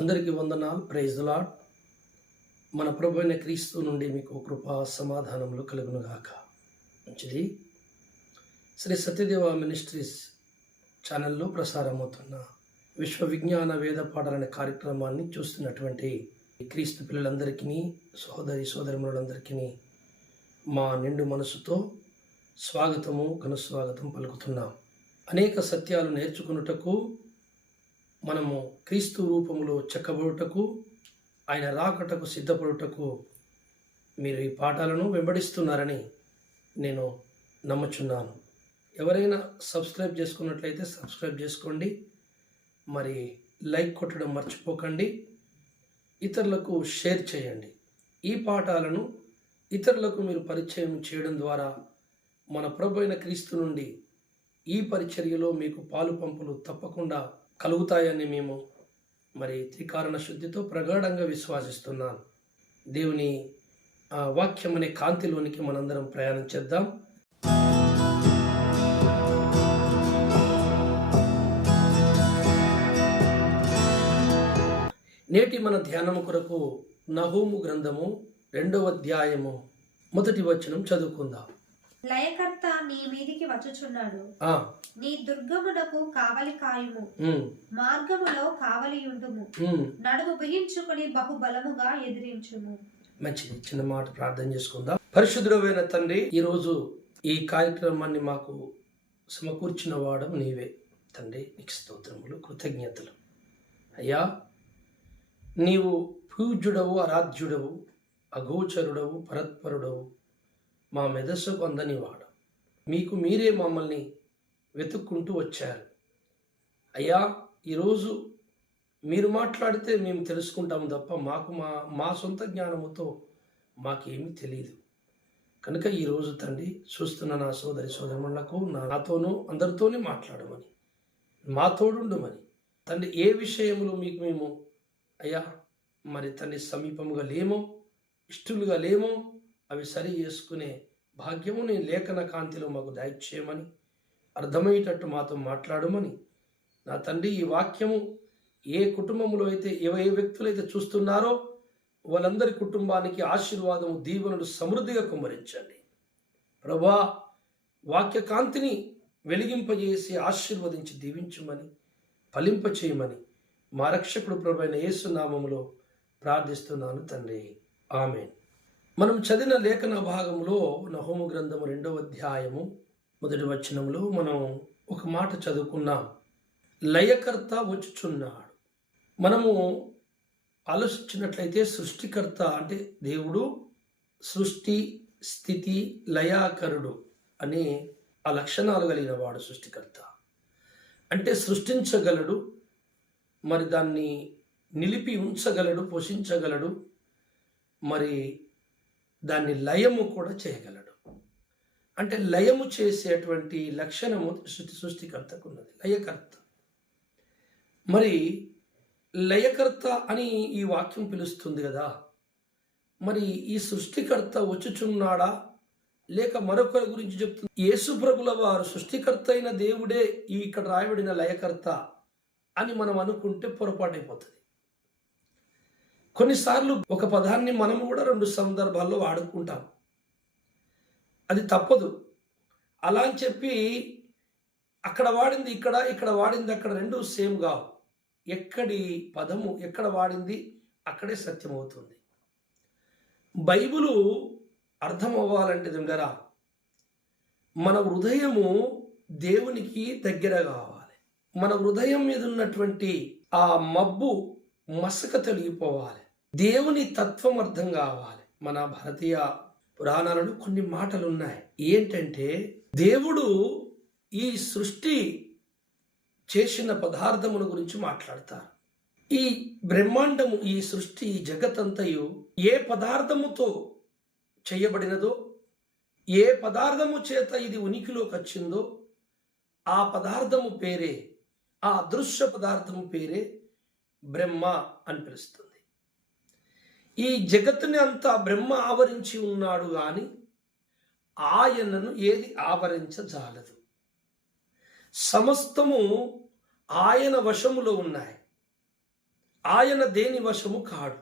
అందరికీ వందనాలు. Praise the Lord. మన ప్రభు అయిన క్రీస్తు నుండి మీకు కృపా సమాధానములు కలుగునుగాక. మంచిది. శ్రీ సత్యదేవ మినిస్ట్రీస్ ఛానల్లో ప్రసారమవుతున్న విశ్వ విజ్ఞాన వేద పాఠాలనే కార్యక్రమాన్ని చూస్తున్నటువంటి క్రీస్తు పిల్లలందరికీ, సోదరి సోదరిమణులందరికీ మా నిండు మనసుతో స్వాగతము, ఘనస్వాగతం పలుకుతున్నాం. అనేక సత్యాలు నేర్చుకున్నటకు, మనము క్రీస్తు రూపములో చెక్కబడుటకు, ఆయన రాకటకు సిద్ధపడుటకు మీరు ఈ పాఠాలను వెంబడిస్తున్నారని నేను నమ్ముచున్నాను. ఎవరైనా సబ్స్క్రైబ్ చేసుకున్నట్లయితే సబ్స్క్రైబ్ చేసుకోండి. మరి లైక్ కొట్టడం మర్చిపోకండి. ఇతరులకు షేర్ చేయండి. ఈ పాఠాలను ఇతరులకు మీరు పరిచయం చేయడం ద్వారా మన ప్రభు అయిన క్రీస్తు నుండి ఈ పరిచర్యలో మీకు పాలు పంపులు తప్పకుండా కలుగుతాయని మేము మరి త్రికారణ శుద్ధితో ప్రగాఢంగా విశ్వాసిస్తున్నాను. దేవుని వాక్యం అనే కాంతిలోనికి మనందరం ప్రయాణం చేద్దాం. నేటి మన ధ్యానము కొరకు నహూము గ్రంథము 2వ అధ్యాయము 1వ వచనం చదువుకుందాం. లయకర్త నీ మీదికి వచ్చుచున్నాడు, నీ దుర్గమునకు కావలి కాయుము, మార్గములో కావలియుండుము, నడుము బిగించుకొని బహుబలముగా ఎదిరించుము. మంచిది. చిన్న మాట ప్రార్థన చేసుకుందాం. పరిశుద్ధుడైన తండ్రి, ఈరోజు ఈ కార్యక్రమాన్ని మాకు సమకూర్చిన వాడు నీవే తండ్రి. నీకు స్తోత్రములు, కృతజ్ఞతలు. అయ్యా, నీవు పూజ్యుడవు, ఆరాధ్యుడవు, అగోచరుడవు, పరత్పరుడవు, మా మెదస్సుకు అందనివాడు. మీకు మీరే మమ్మల్ని వెతుక్కుంటూ వచ్చారు. అయ్యా, ఈరోజు మీరు మాట్లాడితే మేము తెలుసుకుంటాము తప్ప మాకు మా సొంత జ్ఞానముతో మాకేమీ తెలియదు. కనుక ఈరోజు తండ్రి, చూస్తున్న నా సోదరి సోదరులకు నాతోనూ అందరితోనే మాట్లాడమని, మా తోడుండమని తండ్రి. ఏ విషయములు మీకు మేము అయ్యా మరి తండ్రి సమీపముగా లేమో, ఇష్టలుగా లేమో, అవి సరి చేసుకునే భాగ్యము నీ లేఖన కాంతిలో మాకు దయచేయమని, అర్థమయ్యేటట్టు మాతో మాట్లాడమని నా తండ్రి. ఈ వాక్యము ఏ కుటుంబంలో అయితే ఏ వ్యక్తులైతే చూస్తున్నారో వాళ్ళందరి కుటుంబానికి ఆశీర్వాదము, దీవెనలు సమృద్ధిగా కుమ్మరించండి ప్రభా. వాక్య కాంతిని వెలిగింపజేసి ఆశీర్వదించి దీవించుమని, ఫలింపచేయమని మా రక్షకుడు ప్రభు అయిన యేసు నామములో ప్రార్థిస్తున్నాను తండ్రి. ఆమేన్. మనం చదివిన లేఖన భాగంలో నహూము గ్రంథము 2వ అధ్యాయము 1వ వచనంలో మనం ఒక మాట చదువుకున్నాం. లయకర్త వచ్చుచున్నాడు. మనము ఆలోచించినట్లయితే సృష్టికర్త అంటే దేవుడు సృష్టి, స్థితి, లయాకరుడు అనే ఆ లక్షణాలు కలిగిన వాడు సృష్టికర్త. అంటే సృష్టించగలడు, మరి దాన్ని నిలిపి ఉంచగలడు, పోషించగలడు, మరి దాన్ని లయము కూడా చేయగలడు. అంటే లయము చేసేటువంటి లక్షణము సృష్టికర్తకు ఉన్నది, లయకర్త. మరి లయకర్త అని ఈ వాక్యం పిలుస్తుంది కదా. మరి ఈ సృష్టికర్త వచ్చుచున్నాడా లేక మరొకరి గురించి చెప్తుంది? యేసు ప్రభుల వారు సృష్టికర్త అయిన దేవుడే ఇక్కడ రాయబడిన లయకర్త అని మనం అనుకుంటే పొరపాటైపోతుంది. కొన్నిసార్లు ఒక పదాన్ని మనము కూడా 2 సందర్భాల్లో వాడుకుంటాం. అది తప్పదు. అలా అని చెప్పి అక్కడ వాడింది ఇక్కడ, ఇక్కడ వాడింది అక్కడ, 2 సేమ్ కావు. ఎక్కడి పదము ఎక్కడ వాడింది అక్కడే సత్యం అవుతుంది. బైబిలు అర్థం అవ్వాలంటే దగ్గర మన హృదయము దేవునికి దగ్గర కావాలి. మన హృదయం మీద ఉన్నటువంటి ఆ మబ్బు మసక తొలగిపోవాలి. దేవుని తత్వం అర్థం కావాలి. మన భారతీయ పురాణాలలో కొన్ని మాటలు ఉన్నాయి. ఏంటంటే, దేవుడు ఈ సృష్టి చేసిన పదార్థముల గురించి మాట్లాడతారు. ఈ బ్రహ్మాండము, ఈ సృష్టి, ఈ జగత్తంతయు ఏ పదార్థముతో చేయబడినదో, ఏ పదార్థము చేత ఇది ఉనికిలోకి వచ్చిందో ఆ పదార్థము పేరే, ఆ అదృశ్య పదార్థము పేరే బ్రహ్మ అని పిలుస్తుంది. ఈ జగత్తుని అంతా బ్రహ్మ ఆవరించి ఉన్నాడు కానీ ఆయనను ఏది ఆవరించజాలదు. సమస్తము ఆయన వశములో ఉన్నాయి. ఆయన దేని వశము కాడు,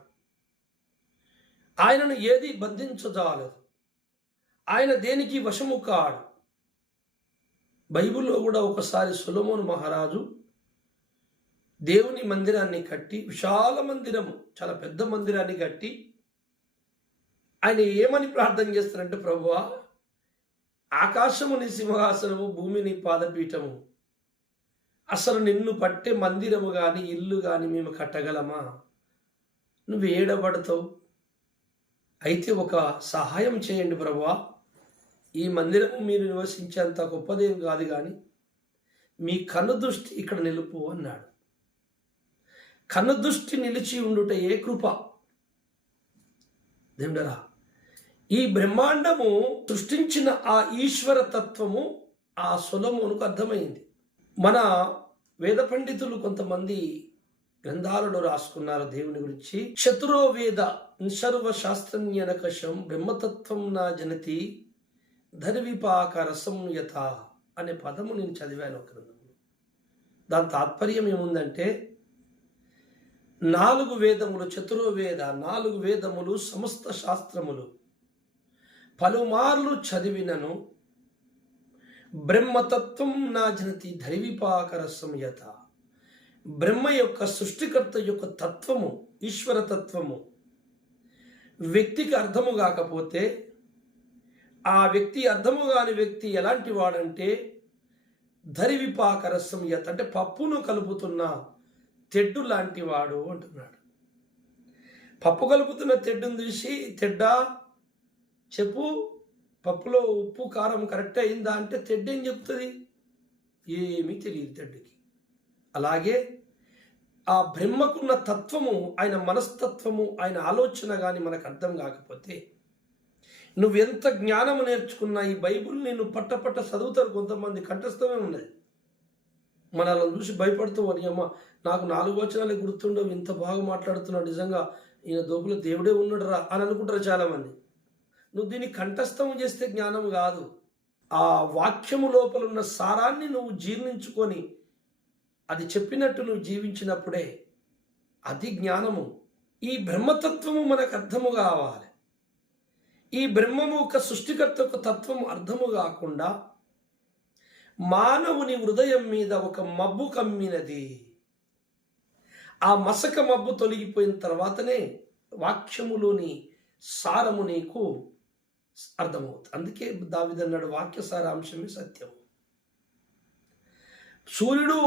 ఆయనను ఏది బంధించజాలదు, ఆయన దేనికి వశము కాడు. బైబిల్లో కూడా ఒకసారి సొలొమోను మహారాజు దేవుని మందిరాన్ని కట్టి, విశాల మందిరము, చాలా పెద్ద మందిరాన్ని కట్టి, ఆయన ఏమని ప్రార్థన చేస్తారంటే, ప్రభువా, ఆకాశము నీ సింహాసనము, భూమి నీ పాదపీఠము, అసలు నిన్ను పట్టే మందిరము కానీ ఇల్లు కానీ మేము కట్టగలమా? నువ్వు ఏడబడతావు, అయితే ఒక సహాయం చేయండి ప్రభువా, ఈ మందిరము మీరు నివసించేంత గొప్పదేం కాదు కానీ మీ కనుదృష్టి ఇక్కడ నిలుపు అన్నాడు. కనుదృష్టి నిలిచి ఉండుట ఏ కృప దేవుడరా! ఈ బ్రహ్మాండము సృష్టించిన ఆ ఈశ్వర తత్వము ఆ సొలొమోనుకు అర్థమైంది. మన వేద పండితులు కొంతమంది గ్రంథాలలో రాసుకున్నారు దేవుని గురించి. చతురో వేద సర్వ శాస్త్రజ్ఞనకషం బ్రహ్మతత్వం నా జనతి ధర్విపాక రసం యథ అనే పదము నేను చదివాను ఒక గ్రంథంలో. దాని తాత్పర్యం ఏముందంటే, 4 వేదములు, చతుర్వేద 4 వేదములు, సమస్త శాస్త్రములు పలుమార్లు చదివినను బ్రహ్మతత్వం నా జనతి ధరివిపాకర సంయత. బ్రహ్మ యొక్క సృష్టికర్త యొక్క తత్వము, ఈశ్వర తత్వము వ్యక్తికి అర్థము కాకపోతే, ఆ వ్యక్తి అర్థము కాని వ్యక్తి ఎలాంటి వాడంటే ధరివిపాకర సంయత, అంటే పప్పును కలుపుతున్న తెడ్డు లాంటి వాడు అంటున్నాడు. పప్పు కలుపుతున్న తెడ్డును చూసి, తెడ్డా చెప్పు, పప్పులో ఉప్పు కారం కరెక్ట్ అయిందా అంటే తెడ్డు ఏం చెప్తుంది? ఏమీ తెలియదు తెడ్డుకి. అలాగే ఆ బ్రహ్మకున్న తత్వము, ఆయన మనస్తత్వము, ఆయన ఆలోచన కానీ మనకు అర్థం కాకపోతే, నువ్వెంత జ్ఞానము నేర్చుకున్నా ఈ బైబుల్ నేను పట్ట చదువుతారు కొంతమంది, కంఠస్థమే ఉన్నది. మనల్ని చూసి భయపడుతూ, అని అమ్మ నాకు 4 వచనాలే గుర్తుండవు, ఇంత బాగా మాట్లాడుతున్నాడు, నిజంగా ఈయన దోపులో దేవుడే ఉన్నాడు రా అని అనుకుంటారు చాలామంది. నువ్వు దీన్ని కంఠస్థం చేస్తే జ్ఞానం కాదు. ఆ వాక్యము లోపల ఉన్న సారాన్ని నువ్వు జీర్ణించుకొని అది చెప్పినట్టు నువ్వు జీవించినప్పుడే అది జ్ఞానము. ఈ బ్రహ్మతత్వము మనకు అర్థము కావాలి. ఈ బ్రహ్మము ఒక సృష్టికర్త యొక్క తత్వము అర్థము కాకుండా మానవుని హృదయం మీద ఒక మబ్బు కమ్మినది. ఆ మసక మబ్బు తొలగిపోయిన తర్వాతనే వాక్యములోని సారము నీకు అర్థమవుతుంది. అందుకే దావీదు అన్నాడు, వాక్య సారాంశమే సత్యం. సూర్యుడు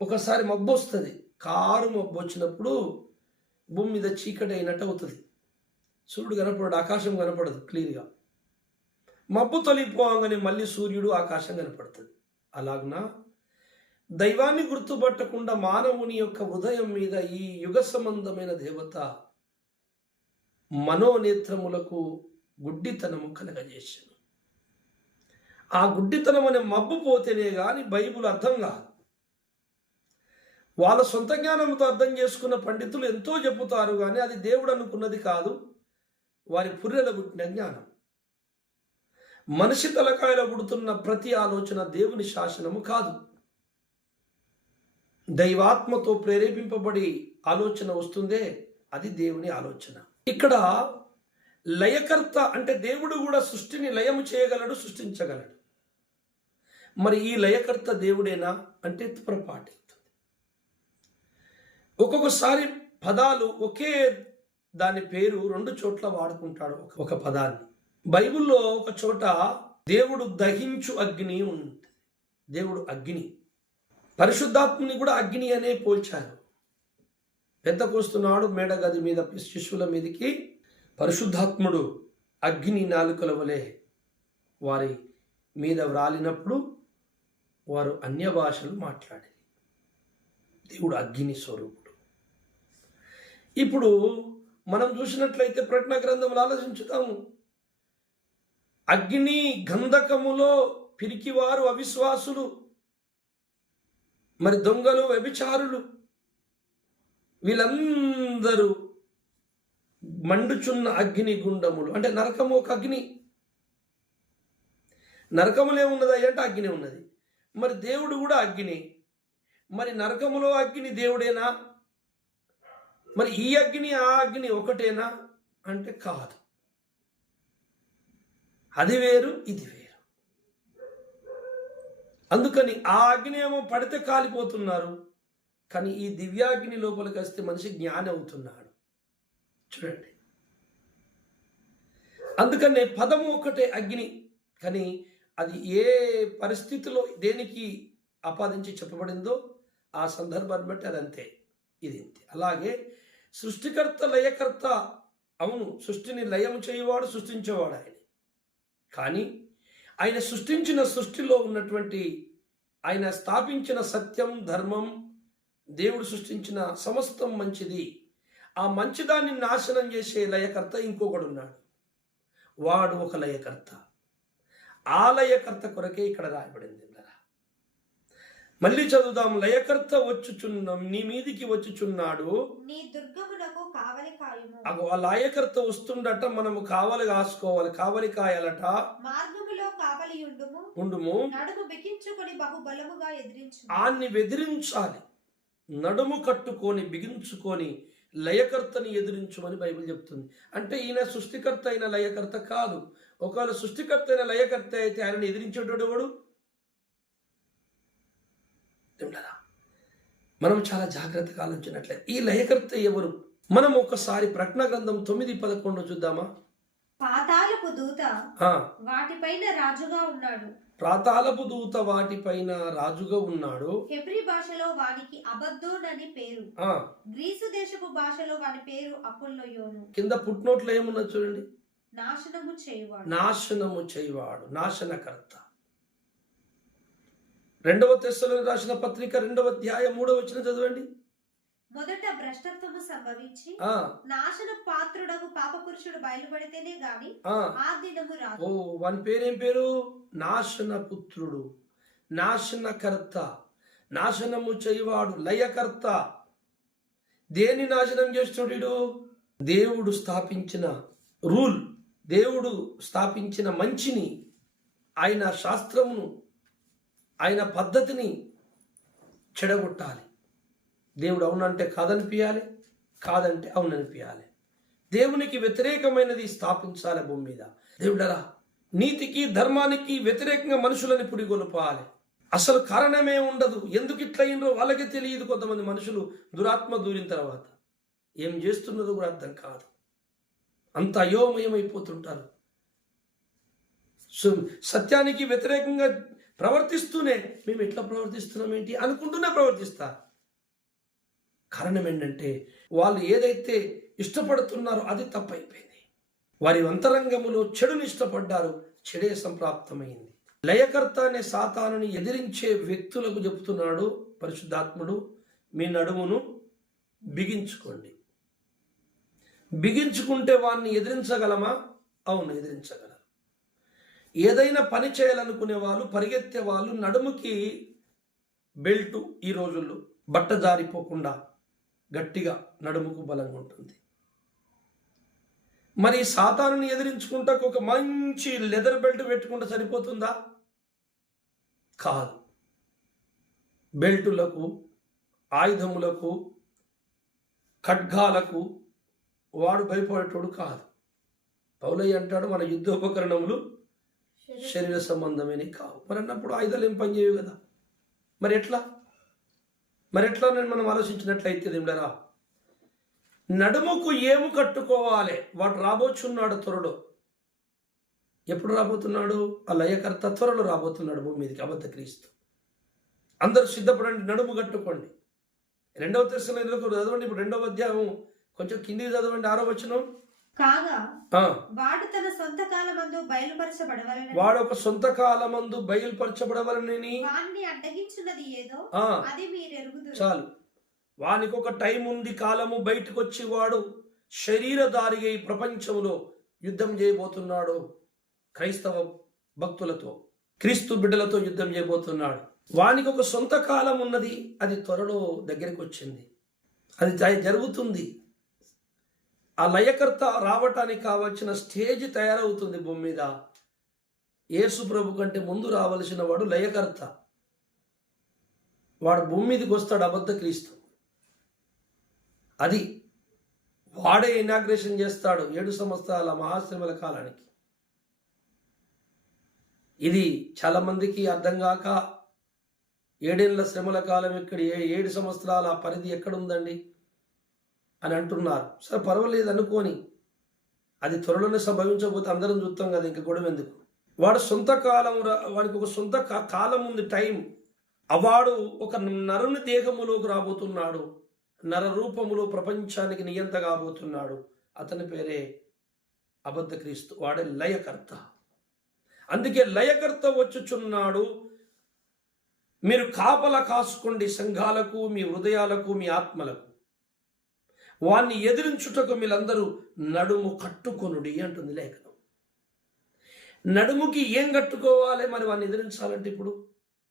ఒకసారి మబ్బు వస్తుంది, కారు మబ్బు వచ్చినప్పుడు భూమి మీద చీకటి అయినట్టు అవుతుంది. సూర్యుడు కనపడడు, ఆకాశం కనపడదు క్లియర్గా. మబ్బు తొలిగిపోగానే మళ్ళీ సూర్యుడు, ఆకాశం కనపడుతుంది. అలాగున దైవాన్ని గుర్తుపట్టకుండా మానవుని యొక్క హృదయం మీద ఈ యుగ సంబంధమైన దేవత మనోనేత్రములకు గుడ్డితనము కలగజేశాను. ఆ గుడ్డితనం అనే మబ్బు పోతేనే కానీ బైబిల్ అర్థం కాదు. వాళ్ళ సొంత జ్ఞానంతో అర్థం చేసుకున్న పండితులు ఎంతో చెబుతారు, కానీ అది దేవుడు అనుకున్నది కాదు, వారి పుర్రెల పుట్టిన జ్ఞానం. మనిషి తలకాయలో పుడుతున్న ప్రతి ఆలోచన దేవుని శాసనము కాదు. దైవాత్మతో ప్రేరేపింపబడి ఆలోచన వస్తుందే, అది దేవుని ఆలోచన. ఇక్కడ లయకర్త అంటే దేవుడు కూడా సృష్టిని లయము చేయగలడు, సృష్టించగలడు. మరి ఈ లయకర్త దేవుడేనా అంటే పొరపాటు. ఒక్కొక్కసారి పదాలు ఒకే దాని పేరు 2 చోట్ల వాడుకుంటాడు ఒక పదాన్ని. బైబిల్లో ఒక చోట దేవుడు దహించు అగ్ని ఉంటుంది. దేవుడు అగ్ని. పరిశుద్ధాత్ముని కూడా అగ్ని అనే పోల్చారు. పెద్దకొస్తున్నాడు మేడగది మీద శిష్యుల మీదకి పరిశుద్ధాత్ముడు అగ్ని నాలుకల వలె వారి మీద వ్రాలినప్పుడు వారు అన్య భాషలు మాట్లాడేది. దేవుడు అగ్ని స్వరూపుడు. ఇప్పుడు మనం చూసినట్లయితే ప్రకటన గ్రంథంలో ఆలోచించుతాము. అగ్ని గంధకములో పిరికివారు, అవిశ్వాసులు, మరి దొంగలు, వ్యభిచారులు, వీళ్ళందరూ మండుచున్న అగ్ని గుండములు. అంటే నరకము ఒక అగ్ని. నరకములే ఉన్నది అంటే అగ్ని ఉన్నది. మరి దేవుడు కూడా అగ్ని. మరి నరకములో అగ్ని దేవుడేనా? మరి ఈ అగ్ని ఆ అగ్ని ఒకటేనా అంటే కాదు. అది వేరు, ఇది వేరు. అందుకని ఆ అగ్ని ఏమో పడితే కాలిపోతున్నారు, కానీ ఈ దివ్యాగ్ని లోపలికి వస్తే మనిషి జ్ఞాని అవుతున్నాడు. చూడండి, అందుకనే పదము ఒకటే అగ్ని, కానీ అది ఏ పరిస్థితిలో దేనికి ఆపాదించి చెప్పబడిందో ఆ సందర్భాన్ని బట్టి అదంతే, ఇది అంతే. అలాగే సృష్టికర్త లయకర్త, అవును, సృష్టిని లయం చేయవాడు, సృష్టించేవాడు ఆయన. కానీ ఆయన సృష్టించిన సృష్టిలో ఉన్నటువంటి, ఆయన స్థాపించిన సత్యం, ధర్మం, దేవుడు సృష్టించిన సమస్తం మంచిది. ఆ మంచిదాన్ని నాశనం చేసే లయకర్త ఇంకొకడు ఉన్నాడు. వాడు ఒక లయకర్త. ఆ లయకర్త కొరకే ఇక్కడ రాయబడింది. మళ్ళీ చదువుదాం. లయకర్త వచ్చుచున్నాం, నీ మీదికి వచ్చుచున్నాడు, నీ దుర్గమునకు కావలి కాయుము. ఆ లయకర్త వస్తుండట, మనము కావలి కాసుకోవాలి, కావలి కాయాలట. మార్గములో కావలి ఉండుము, నడుము బిగించుకొని బహుబలముగా ఎదిరించు. ఆన్ని ఎదిరించాలి, నడుము కట్టుకొని బిగించుకొని లయకర్తని ఎదిరించుమని బైబిల్ చెప్తుంది. అంటే ఈయన సృష్టికర్త అయిన లయకర్త కాదు. ఒకవేళ సృష్టికర్త అయిన లయకర్త అయితే ఆయనను ఎదిరించేటోడు ఎవడు? మనం చాలా జాగ్రత్తగా ఆలోచించినట్లయితే ఈ లయకర్త ఎవరు? మనం ఒకసారి ప్రకటన గ్రంథం 9:11 చూద్దామా? పాతాళపు దూత వాటిపైన రాజుగా ఉన్నాడు. పాతాళపు దూత వాటిపైన రాజుగా ఉన్నాడు. హెబ్రీ భాషలో వానికి అబద్దోన్ అని పేరు. గ్రీసు దేశపు భాషలో వాని పేరు అపోల్లోయోను. కింద పుట్నోట్లో ఏమున్నది చూడండి, నాశనము చేయువాడు. నాశనము చేయువాడు, నాశనకర్త. 2వ తెస్సలోనికి రాసిన పత్రిక 2వ అధ్యాయం 3వ వచనం చదవండి. మొదట భ్రష్టత్వము సంభవించి నాశన పాత్రుడకు పాప పురుషుడు బయలుపడితేనే గాని ఆ దినము రాదు. వాని పేరేం పేరు? నాశన పుత్రుడు, నాశనకర్త, నాశనము చేయవాడు, లయకర్త. దేని నాశనం చేస్తుడు? దేవుడు స్థాపించిన రూల్, దేవుడు స్థాపించిన మంచిని, ఆయన శాస్త్రమును, ఆయన పద్ధతిని చెడగొట్టాలి. దేవుడు అవునంటే కాదనిపించాలి, కాదంటే అవుననిపించాలి. దేవునికి వ్యతిరేకమైనది స్థాపించాలి భూమి మీద. దేవుడరా, నీతికి ధర్మానికి వ్యతిరేకంగా మనుషులని పుడిగొల్పాలి. అసలు కారణమే ఉండదు, ఎందుకు ఇట్లా అయినో వాళ్ళకే తెలియదు. కొంతమంది మనుషులు దురాత్మ దూరిన తర్వాత ఏం చేస్తున్నదో కూడా అర్థం కాదు, అంత అయోమయమైపోతుంటారు. సత్యానికి వ్యతిరేకంగా ప్రవర్తిస్తూనే మేము ఎట్లా ప్రవర్తిస్తున్నాం ఏంటి అనుకుంటూనే ప్రవర్తిస్తారు. కారణం ఏంటంటే వాళ్ళు ఏదైతే ఇష్టపడుతున్నారో అది తప్పైపోయింది. వారి అంతరంగములో చెడుని ఇష్టపడ్డారు, చెడే సంప్రాప్తమైంది. లయకర్త అనే సాతానుని ఎదిరించే వ్యక్తులకు చెబుతున్నాడు పరిశుద్ధాత్ముడు, మీ నడుమును బిగించుకోండి. బిగించుకుంటే వాడిని ఎదిరించగలమా? అవును, ఎదిరించగలం. ఏదైనా పని చేయాలనుకునే వాళ్ళు, పరిగెత్తే వాళ్ళు నడుముకి బెల్టు, ఈ రోజుల్లో బట్ట జారిపోకుండా గట్టిగా నడుముకు బలంగా ఉంటుంది. మరి సాతానుని ఎదిరించుకుంటా ఒక మంచి లెదర్ బెల్ట్ పెట్టుకుంటే సరిపోతుందా? కాదు. బెల్టులకు, ఆయుధములకు, ఖడ్గాలకు వాడు భయపడేటోడు కాదు. పౌలయ్య అంటాడు, మన యుద్ధోపకరణములు శరీర సంబంధమైన కావు. మరి అన్నప్పుడు ఆయుధాలు ఏం పని చేయవు కదా. మరి ఎట్లా నేను మనం ఆలోచించినట్లయితే దేవుడరా, నడుముకు ఏము కట్టుకోవాలి? వాడు రాబోచున్నాడు త్వరలో. ఎప్పుడు రాబోతున్నాడు? ఆ లయకర్త త్వరలో రాబోతున్నాడు భూమి మీదకి, అబద్ధ క్రీస్తు. అందరూ సిద్ధపడండి, నడుము కట్టుకోండి. 2వ తెస్సలోనికీయులకు చదవండి. ఇప్పుడు 2వ అధ్యాయం కొంచెం కిందికి చదవండి, 6వ వచనం. కాగా వాడు తన సొంత కాలమందు బయలుపరచబడవలెనని, వాడు ఒక సొంత కాలమందు బయలుపరచబడవలనని వాణ్ణి అడ్డగించున్నది ఏదో అది మీరు ఎరుగుదురు. చాలు, వానికి ఒక టైం ఉంది, కాలము. బయటకు వచ్చి వాడు శరీరధారి అయి ప్రపంచంలో యుద్ధం చేయబోతున్నాడు. క్రైస్తవ భక్తులతో, క్రీస్తు బిడ్డలతో యుద్ధం చేయబోతున్నాడు. వానికి ఒక సొంత కాలం ఉన్నది, అది త్వరలో దగ్గరికి వచ్చింది, అది జరుగుతుంది. ఆ లయకర్త రావటానికి కావలసిన స్టేజ్ తయారవుతుంది భూమి మీద. యేసు ప్రభు కంటే ముందు రావలసిన వాడు లయకర్త. వాడు భూమి మీదకి వస్తాడు, అబద్ధ క్రీస్తు. అది వాడే ఇనాగ్రేషన్ చేస్తాడు 7 సంవత్సరాల మహాశ్రమల కాలానికి. ఇది చాలా మందికి అర్థం కాక 7 ఏళ్ల శ్రమల కాలం ఇక్కడ 7 సంవత్సరాల పరిధి ఎక్కడుందండి అని అంటున్నారు. సరే పర్వాలేదు అనుకోని, అది త్వరలోనే సంభవించకపోతే అందరం చూస్తాం కదా, ఇంకా గొడవ ఎందుకు. వాడు సొంత కాలం, వాడికి ఒక సొంత కాలం ఉంది, టైం. వాడు ఒక నరుని దేహములోకి రాబోతున్నాడు, నర రూపములో ప్రపంచానికి నియంత కాబోతున్నాడు. అతని పేరే అబద్ధ క్రీస్తు. వాడే లయకర్త. అందుకే లయకర్త వచ్చుచున్నాడు. మీరు కాపలా కాసుకోండి సంఘాలకు, మీ హృదయాలకు, మీ ఆత్మలకు. వాణ్ణి ఎదిరించుటకు మీరందరూ నడుము కట్టుకొనుడి అంటుంది లేఖనం. నడుముకి ఏం కట్టుకోవాలి మరి వాడిని ఎదిరించాలంటే? ఇప్పుడు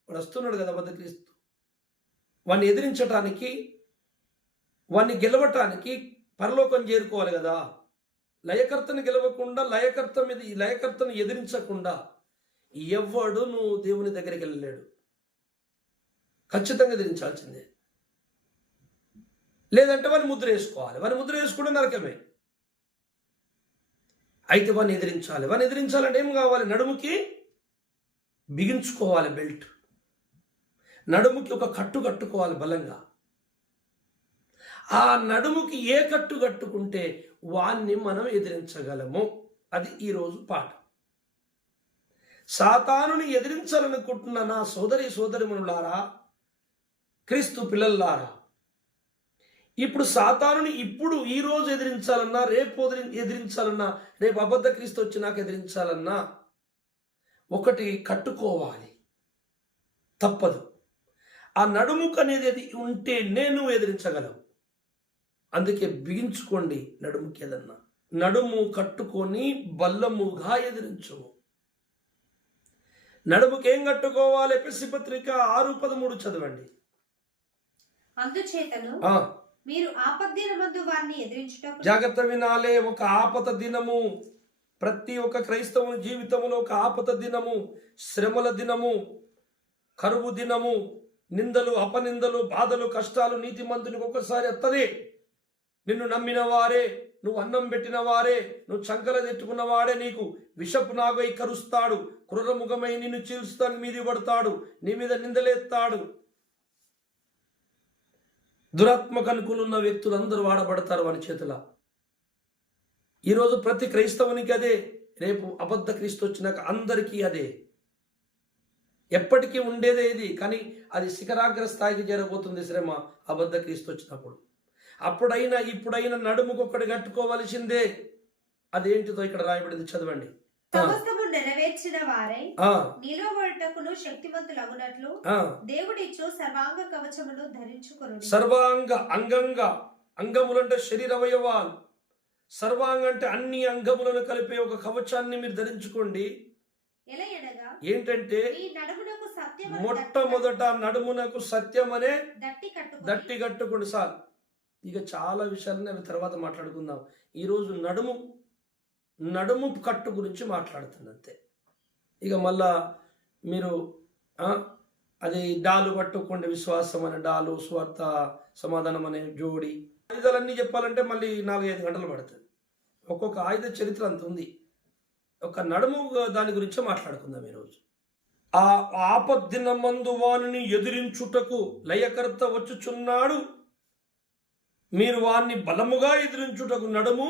వాడు వస్తున్నాడు కదా అబద్ధ క్రీస్తు. వాడిని ఎదిరించటానికి, వాడిని గెలవటానికి పరలోకం చేరుకోవాలి కదా. లయకర్తను గెలవకుండా, లయకర్తను ఎదిరించకుండా ఎవ్వడు నువ్వు దేవుని దగ్గరికి వెళ్ళలేడు. ఖచ్చితంగా ఎదిరించాల్సిందే. లేదంటే వాడిని ముద్ర వేసుకోవాలి. వాడిని ముద్ర వేసుకుంటే నరకమే. అయితే వాడిని ఎదిరించాలి. వాడిని ఎదిరించాలంటే ఏం కావాలి? నడుముకి బిగించుకోవాలి బెల్ట్. నడుముకి ఒక కట్టు కట్టుకోవాలి బలంగా. ఆ నడుముకి ఏ కట్టు కట్టుకుంటే వాణ్ణి మనం ఎదిరించగలము. అది ఈరోజు పాఠం. సాతానుని ఎదిరించాలనుకుంటున్న నా సోదరిమణులారా, క్రీస్తు పిల్లలారా, ఇప్పుడు సాతానుని ఈరోజు ఎదిరించాలన్నా, రేపు ఎదిరించాలన్నా, రేపు అబద్ధ క్రీస్తు వచ్చి నాకు ఎదిరించాలన్నా ఒకటి కట్టుకోవాలి, తప్పదు. ఆ నడుముకు అనేది ఉంటే నేను ఎదిరించగలవు. అందుకే బిగించుకోండి నడుముకి ఏదన్నా. నడుము కట్టుకొని బల్లముగా ఎదిరించుము. నడుముకి ఏం కట్టుకోవాలి? ఎఫెసీ పత్రిక 6:13 చదవండి. అందుచేతను మీరు ఆపద్దినమందు వారిని ఎదిరించుటకు జాగ్రత్త వినాలే. ఒక ఆపద దినము, ప్రతి ఒక్క క్రైస్తవుని జీవితంలో ఒక ఆపద దినము, శ్రమల దినము, కరువు దినము, నిందలు, అపనిందలు, బాధలు, కష్టాలు నీతిమంతునికి ఒకసారి వస్తుంది. నిన్ను నమ్మిన వారే, నువ్వు అన్నం పెట్టిన వారే, నువ్వు చంకల తెట్టుకున్న వాడే నీకు విషపు నాగై కరుస్తాడు, క్రూరముఖమై నిన్ను చీల్చుతానికి మీది పడతాడు, నీ మీద నిందలేస్తాడు. దురాత్మకు అనుకూలున్న వ్యక్తులందరూ వాడబడతారు వారి చేతుల. ఈరోజు ప్రతి క్రైస్తవునికి అదే, రేపు అబద్ధ క్రీస్తు వచ్చినాక అందరికీ అదే. ఎప్పటికీ ఉండేదే ఇది. కానీ అది శిఖరాగ్ర స్థాయికి చేరబోతుంది శ్రమ అబద్ధ క్రీస్తు వచ్చినప్పుడు. అప్పుడైనా ఇప్పుడైనా నడుముకొక్కటి కట్టుకోవలసిందే. అదేంటిదో ఇక్కడ రాయబడింది, చదవండి. సమస్తము నెరవేర్చిన వారై నిలవబడుటకును శక్తిమంతులగునట్లు దేవుడిచ్చు సర్వాంగ కవచమును ధరించుకొనుడి. సర్వాంగ, అంగములంటే శరీర అవయవాలు. సర్వాంగ అంటే అన్ని అంగములను కలిపే ఒక కవచాన్ని మీరు ధరించుకోండి. ఏంటంటే మొట్టమొదట నడుమునకు సత్యం అనే దట్టి కట్టుకోండి. సార్, ఇక చాలా విషయాలని అవి తర్వాత మాట్లాడుకుందాం. ఈరోజు నడుము కట్టు గురించి మాట్లాడుతున్నంతే. ఇక మళ్ళా మీరు అది డాలు పట్టుకోండి, విశ్వాసం అనే డాలు, స్వార్థ సమాధానం అనే జోడి, ఆయుధాలన్నీ చెప్పాలంటే మళ్ళీ 4-5 గంటలు పడుతుంది. ఒక్కొక్క ఆయుధ చరిత్ర అంత ఉంది. ఒక నడుము దాని గురించి మాట్లాడుకుందాం ఈరోజు. ఆ ఆపద్దినమందు వానిని ఎదిరించుటకు లయకర్త వచ్చుచున్నాడు, మీరు వారిని బలముగా ఎదిరించుటకు నడుము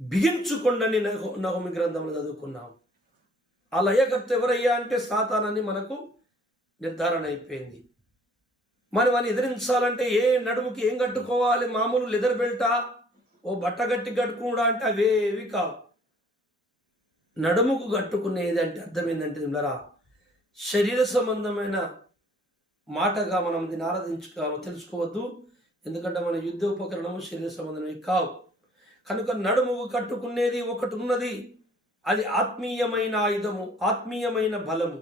బిగించుకొండని నహూము గ్రంథంలో చదువుకున్నాం. ఆ లయకర్త ఎవరయ్యా అంటే సాతానని మనకు నిర్ధారణ అయిపోయింది. మరి వారిని ఎదిరించాలంటే నడుముకి ఏం కట్టుకోవాలి? మామూలు లెదర్ బెల్టా, ఓ బట్ట గట్టి కట్టుకున్నా అంటే అవేవి కావు. నడుముకు కట్టుకునేది అంటే అర్థం ఏంటంటే నిమ్మరా, శరీర సంబంధమైన మాటగా మనం దీన్ని ఆరాధించుకోవాలి, తెలుసుకోవద్దు. ఎందుకంటే మన యుద్ధ ఉపకరణము శరీర సంబంధమైనవి కావు. కనుక నడుముకు కట్టుకునేది ఒకటి ఉన్నది, అది ఆత్మీయమైన ఆయుధము, ఆత్మీయమైన బలము.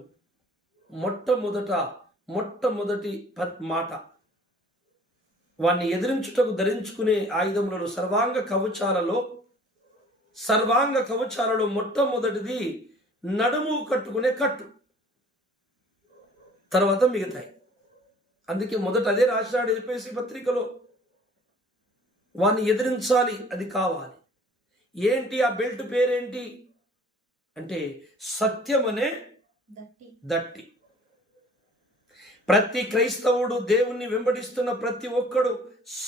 మొట్టమొదటి మాట, వాణ్ణి ఎదిరించుటకు ధరించుకునే ఆయుధములలో సర్వాంగ కవచాలలో మొట్టమొదటిది నడుము కట్టుకునే కట్టు, తర్వాత మిగతాయి. అందుకే మొదట అదే రాశాడు ఎఫెసీ పత్రికలో. వాడిని ఎదిరించాలి, అది కావాలి. ఏంటి ఆ బెల్ట్ పేరేంటి అంటే సత్యం అనే దట్టి. ప్రతి క్రైస్తవుడు, దేవుణ్ణి వెంబడిస్తున్న ప్రతి ఒక్కడు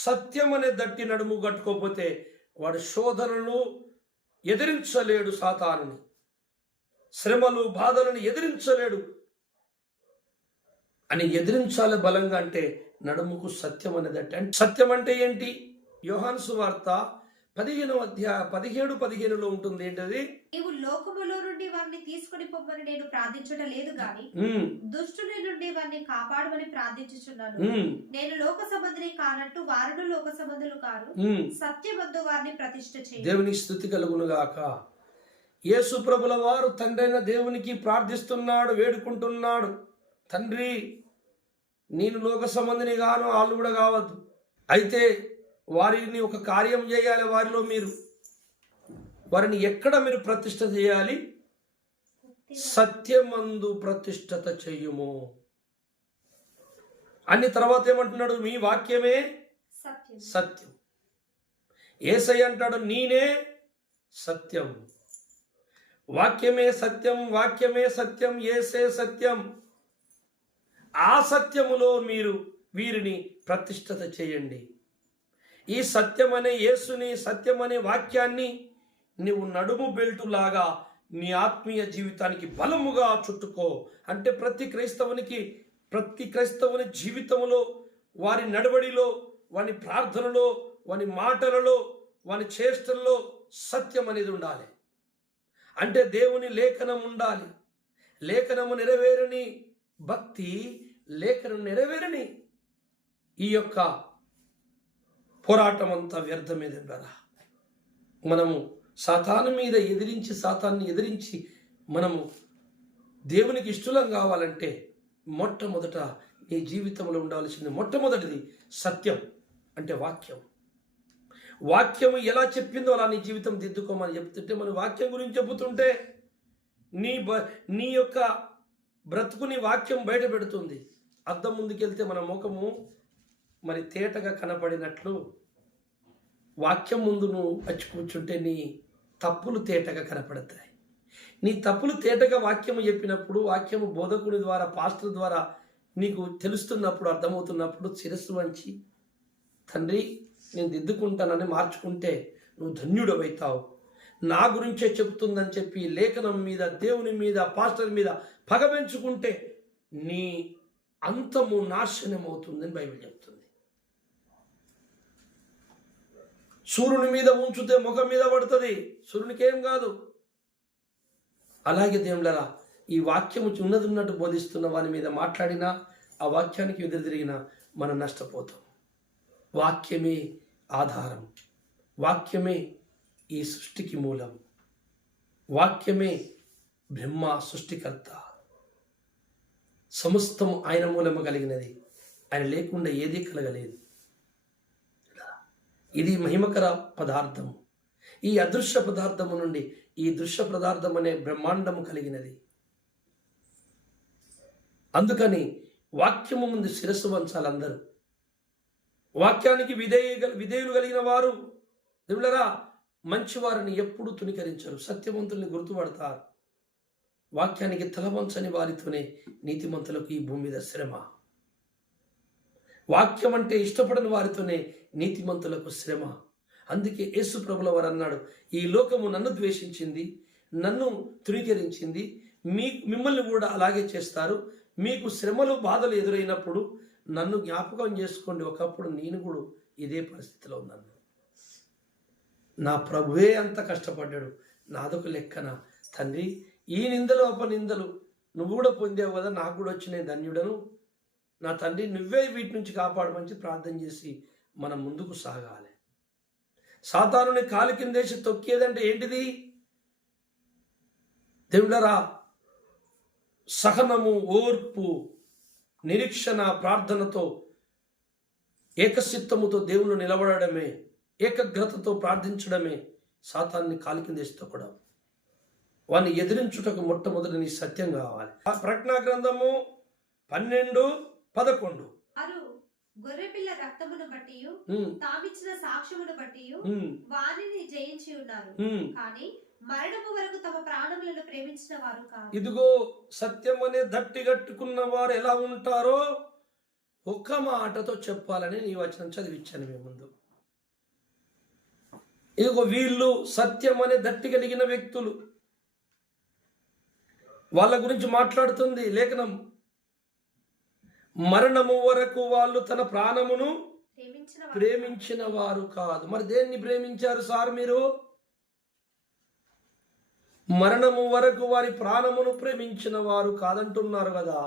సత్యం అనే దట్టి నడుము కట్టుకోకపోతే వాడు శోధనలు ఎదిరించలేడు, సాతానుని శ్రమలు బాధలను ఎదిరించలేడు. అని ఎదిరించాలి బలంగా అంటే నడుముకు సత్యం అనే దట్టి. అంటే సత్యం అంటే ఏంటి? యోహాను సువార్త 15వ అధ్యాయం 17-15లో ఉంటుంది. ఏంటది? నీవు లోకములో నుండి వారిని తీసుకొని పొమ్మని నేను ప్రార్థించడం లేదు గాని దుష్టుని నుండి వారిని కాపాడమని ప్రార్థించుచున్నాను. నేను లోక సంబంధిని కానట్టు వారును లోక సంబంధులు కారు, సత్యమందు వారిని ప్రతిష్ఠ చేయి. దేవునికి స్తుతి కలుగును గాక. యేసు ప్రభుల వారు తండ్రైన దేవునికి ప్రార్థిస్తున్నాడు, వేడుకుంటున్నాడు. తండ్రి, నేను లోక సంబంధిని గాను, వాళ్ళు కూడా కావద్దు. అయితే వారిని ఒక కార్యం చేయాలి. వారిలో వారిని ఎక్కడ మీరు ప్రతిష్ఠ చేయాలి? సత్యమందు ప్రతిష్ఠత చెయ్యుము అని. తర్వాత ఏమంటున్నాడు? మీ వాక్యమే సత్యం. యేసయ్య అంటాడు, నేనే సత్యం. వాక్యమే సత్యం, వాక్యమే సత్యం, యేసే సత్యం. ఆ సత్యములో మీరు వీరిని ప్రతిష్ఠత చేయండి. ఈ సత్యం అనే యేసుని, సత్యం అనే వాక్యాన్ని నీవు నడుము బెల్టు లాగా నీ ఆత్మీయ జీవితానికి బలముగా చుట్టుకో. అంటే ప్రతి క్రైస్తవుని జీవితంలో, వారి నడవడిలో, వాని ప్రార్థనలో, వాని మాటలలో, వాని చేష్టల్లో సత్యం అనేది ఉండాలి. అంటే దేవుని లేఖనం ఉండాలి. లేఖనము నెరవేరని భక్తి, లేఖనం నెరవేరని ఈ యొక్క పోరాటం అంతా వ్యర్థమేదే కదా. మనము సాతాను మీద సాతాన్ని ఎదిరించి మనము దేవునికి ఇష్టలం కావాలంటే మొట్టమొదట నీ జీవితంలో ఉండాల్సింది మొట్టమొదటిది సత్యం, అంటే వాక్యం. వాక్యము ఎలా చెప్పిందో అలా నీ జీవితం దిద్దుకోమని చెప్తుంటే, మన వాక్యం గురించి చెబుతుంటే నీ యొక్క బ్రతుకుని వాక్యం బయట పెడుతుంది. అద్దం ముందుకెళ్తే మన ముఖము మరి తేటగా కనపడినట్లు వాక్యం ముందు నువ్వు వచ్చి కూర్చుంటే నీ తప్పులు తేటగా కనపడతాయి. నీ తప్పులు తేటగా వాక్యము చెప్పినప్పుడు, వాక్యము బోధకుని ద్వారా, పాస్టర్ ద్వారా నీకు తెలుస్తున్నప్పుడు, అర్థమవుతున్నప్పుడు శిరస్సు వంచి తండ్రి నేను దిద్దుకుంటానని మార్చుకుంటే నువ్వు ధన్యుడవైతావు. నా గురించే చెప్తుందని చెప్పి లేఖనం మీద, దేవుని మీద, పాస్టర్ మీద పగ పెంచుకుంటే నీ అంతము నాశనం అవుతుందని బైబిల్ చెప్తుంది. సూర్యుని మీద ఉంచితే ముఖం మీద పడుతుంది, సూర్యునికి ఏం కాదు. అలాగే దేవుళ్ళరా, ఈ వాక్యము ఉన్నట్టు బోధిస్తున్న వారి మీద మాట్లాడినా, ఆ వాక్యానికి ఎదురు తిరిగినా మనం నష్టపోతాం. వాక్యమే ఆధారం, వాక్యమే ఈ సృష్టికి మూలం, వాక్యమే బ్రహ్మ సృష్టికర్త. సమస్తము ఆయన మూలము కలిగినది, ఆయన లేకుండా ఏదీ కలగలేదు. ఇది మహిమకర పదార్థము. ఈ అదృశ్య పదార్థము నుండి ఈ దృశ్య పదార్థం అనే బ్రహ్మాండము కలిగినది. అందుకని వాక్యము ముందు శిరస్సు వంచాలి అందరూ. వాక్యానికి విధేయులు కలిగిన వారు దేవుళ్ళరా మంచివారిని ఎప్పుడు తునికరించరు, సత్యవంతుల్ని గుర్తుపడతారు. వాక్యానికి తల వంచని వారితోనే నీతిమంతులకు ఈ భూమి మీద శ్రమ. వాక్యం అంటే ఇష్టపడని వారితోనే నీతిమంతులకు శ్రమ. అందుకే యేసు ప్రభుల వారు అన్నాడు, ఈ లోకము నన్ను ద్వేషించింది, నన్ను తృణీకరించింది, మిమ్మల్ని కూడా అలాగే చేస్తారు. మీకు శ్రమలు బాధలు ఎదురైనప్పుడు నన్ను జ్ఞాపకం చేసుకోండి, ఒకప్పుడు నేను కూడా ఇదే పరిస్థితిలో ఉన్నాను. నా ప్రభువే అంత కష్టపడ్డాడు, నాదొక లెక్కన తండ్రి ఈ నిందలు అపనిందలు నువ్వు కూడా పొందావు కదా, నాకు కూడా వచ్చిన ధన్యుడను. నా తండ్రి నువ్వే వీటి నుంచి కాపాడమని ప్రార్థన చేసి మనం ముందుకు సాగాలి. సాతానుని కాలు కిందేసి తొక్కేదంటే ఏంటిది? దేవుళ్ళరా సహనము, ఓర్పు, నిరీక్షణ, ప్రార్థనతో ఏకచిత్తముతో దేవుళ్ళు నిలబడమే, ఏకాగ్రతతో ప్రార్థించడమే సాతాన్ని కాలు కిందేసి తొక్కడం. వాడిని ఎదిరించుటకు మొట్టమొదటి నీ సత్యం కావాలి. ప్రకటన గ్రంథము 12:11 గొర్రెపిల్ల రక్తమును బట్టి ఉమ్, తామిచ్చిన సాక్ష్యమును బట్టి ఉమ్, వారిని జయించి ఉన్నారు. ఉమ్. కానీ మరణము వరకు తమ ప్రాణములను ప్రేమించిన వారు కాదు. ఇదిగో సత్యం అనే దట్టి కట్టుకున్న వారు ఎలా ఉంటారో ఒక్క మాటతో చెప్పాలని నీ వచనం చదివించాను మీ ముందు. ఇదిగో వీళ్ళు సత్యం అనే దట్టి కలిగిన వ్యక్తులు. వాళ్ళ గురించి మాట్లాడుతుంది లేఖనం. మరణము వరకు వాళ్ళు తన ప్రాణమును ప్రేమించిన వారు కాదు. మరి దేన్ని ప్రేమించారు సార్ మీరు? మరణము వరకు వారి ప్రాణమును ప్రేమించిన వారు కాదంటున్నారు కదా.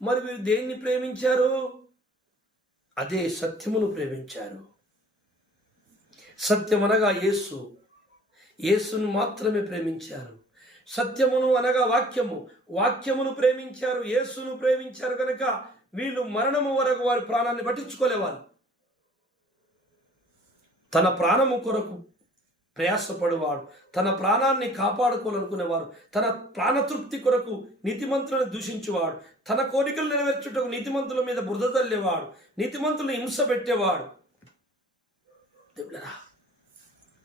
మరి వీరు దేన్ని ప్రేమించారు? అదే సత్యమును ప్రేమించారు. సత్యం అనగా యేసు. యేసును మాత్రమే ప్రేమించారు. సత్యమును అనగా వాక్యము. వాక్యమును ప్రేమించారు. యేసును ప్రేమించారు కనుక వీళ్ళు మరణము వరకు వారి ప్రాణాన్ని పట్టించుకోలేవారు. తన ప్రాణము కొరకు ప్రయాసపడేవాడు, తన ప్రాణాన్ని కాపాడుకోవాలనుకునేవారు, తన ప్రాణతృప్తి కొరకు నీతిమంతులను దూషించేవాడు, తన కోరికలు నెరవేర్చుటకు నీతిమంతుల మీద బురద తల్లేవాడు, నీతిమంతులను హింస పెట్టేవాడు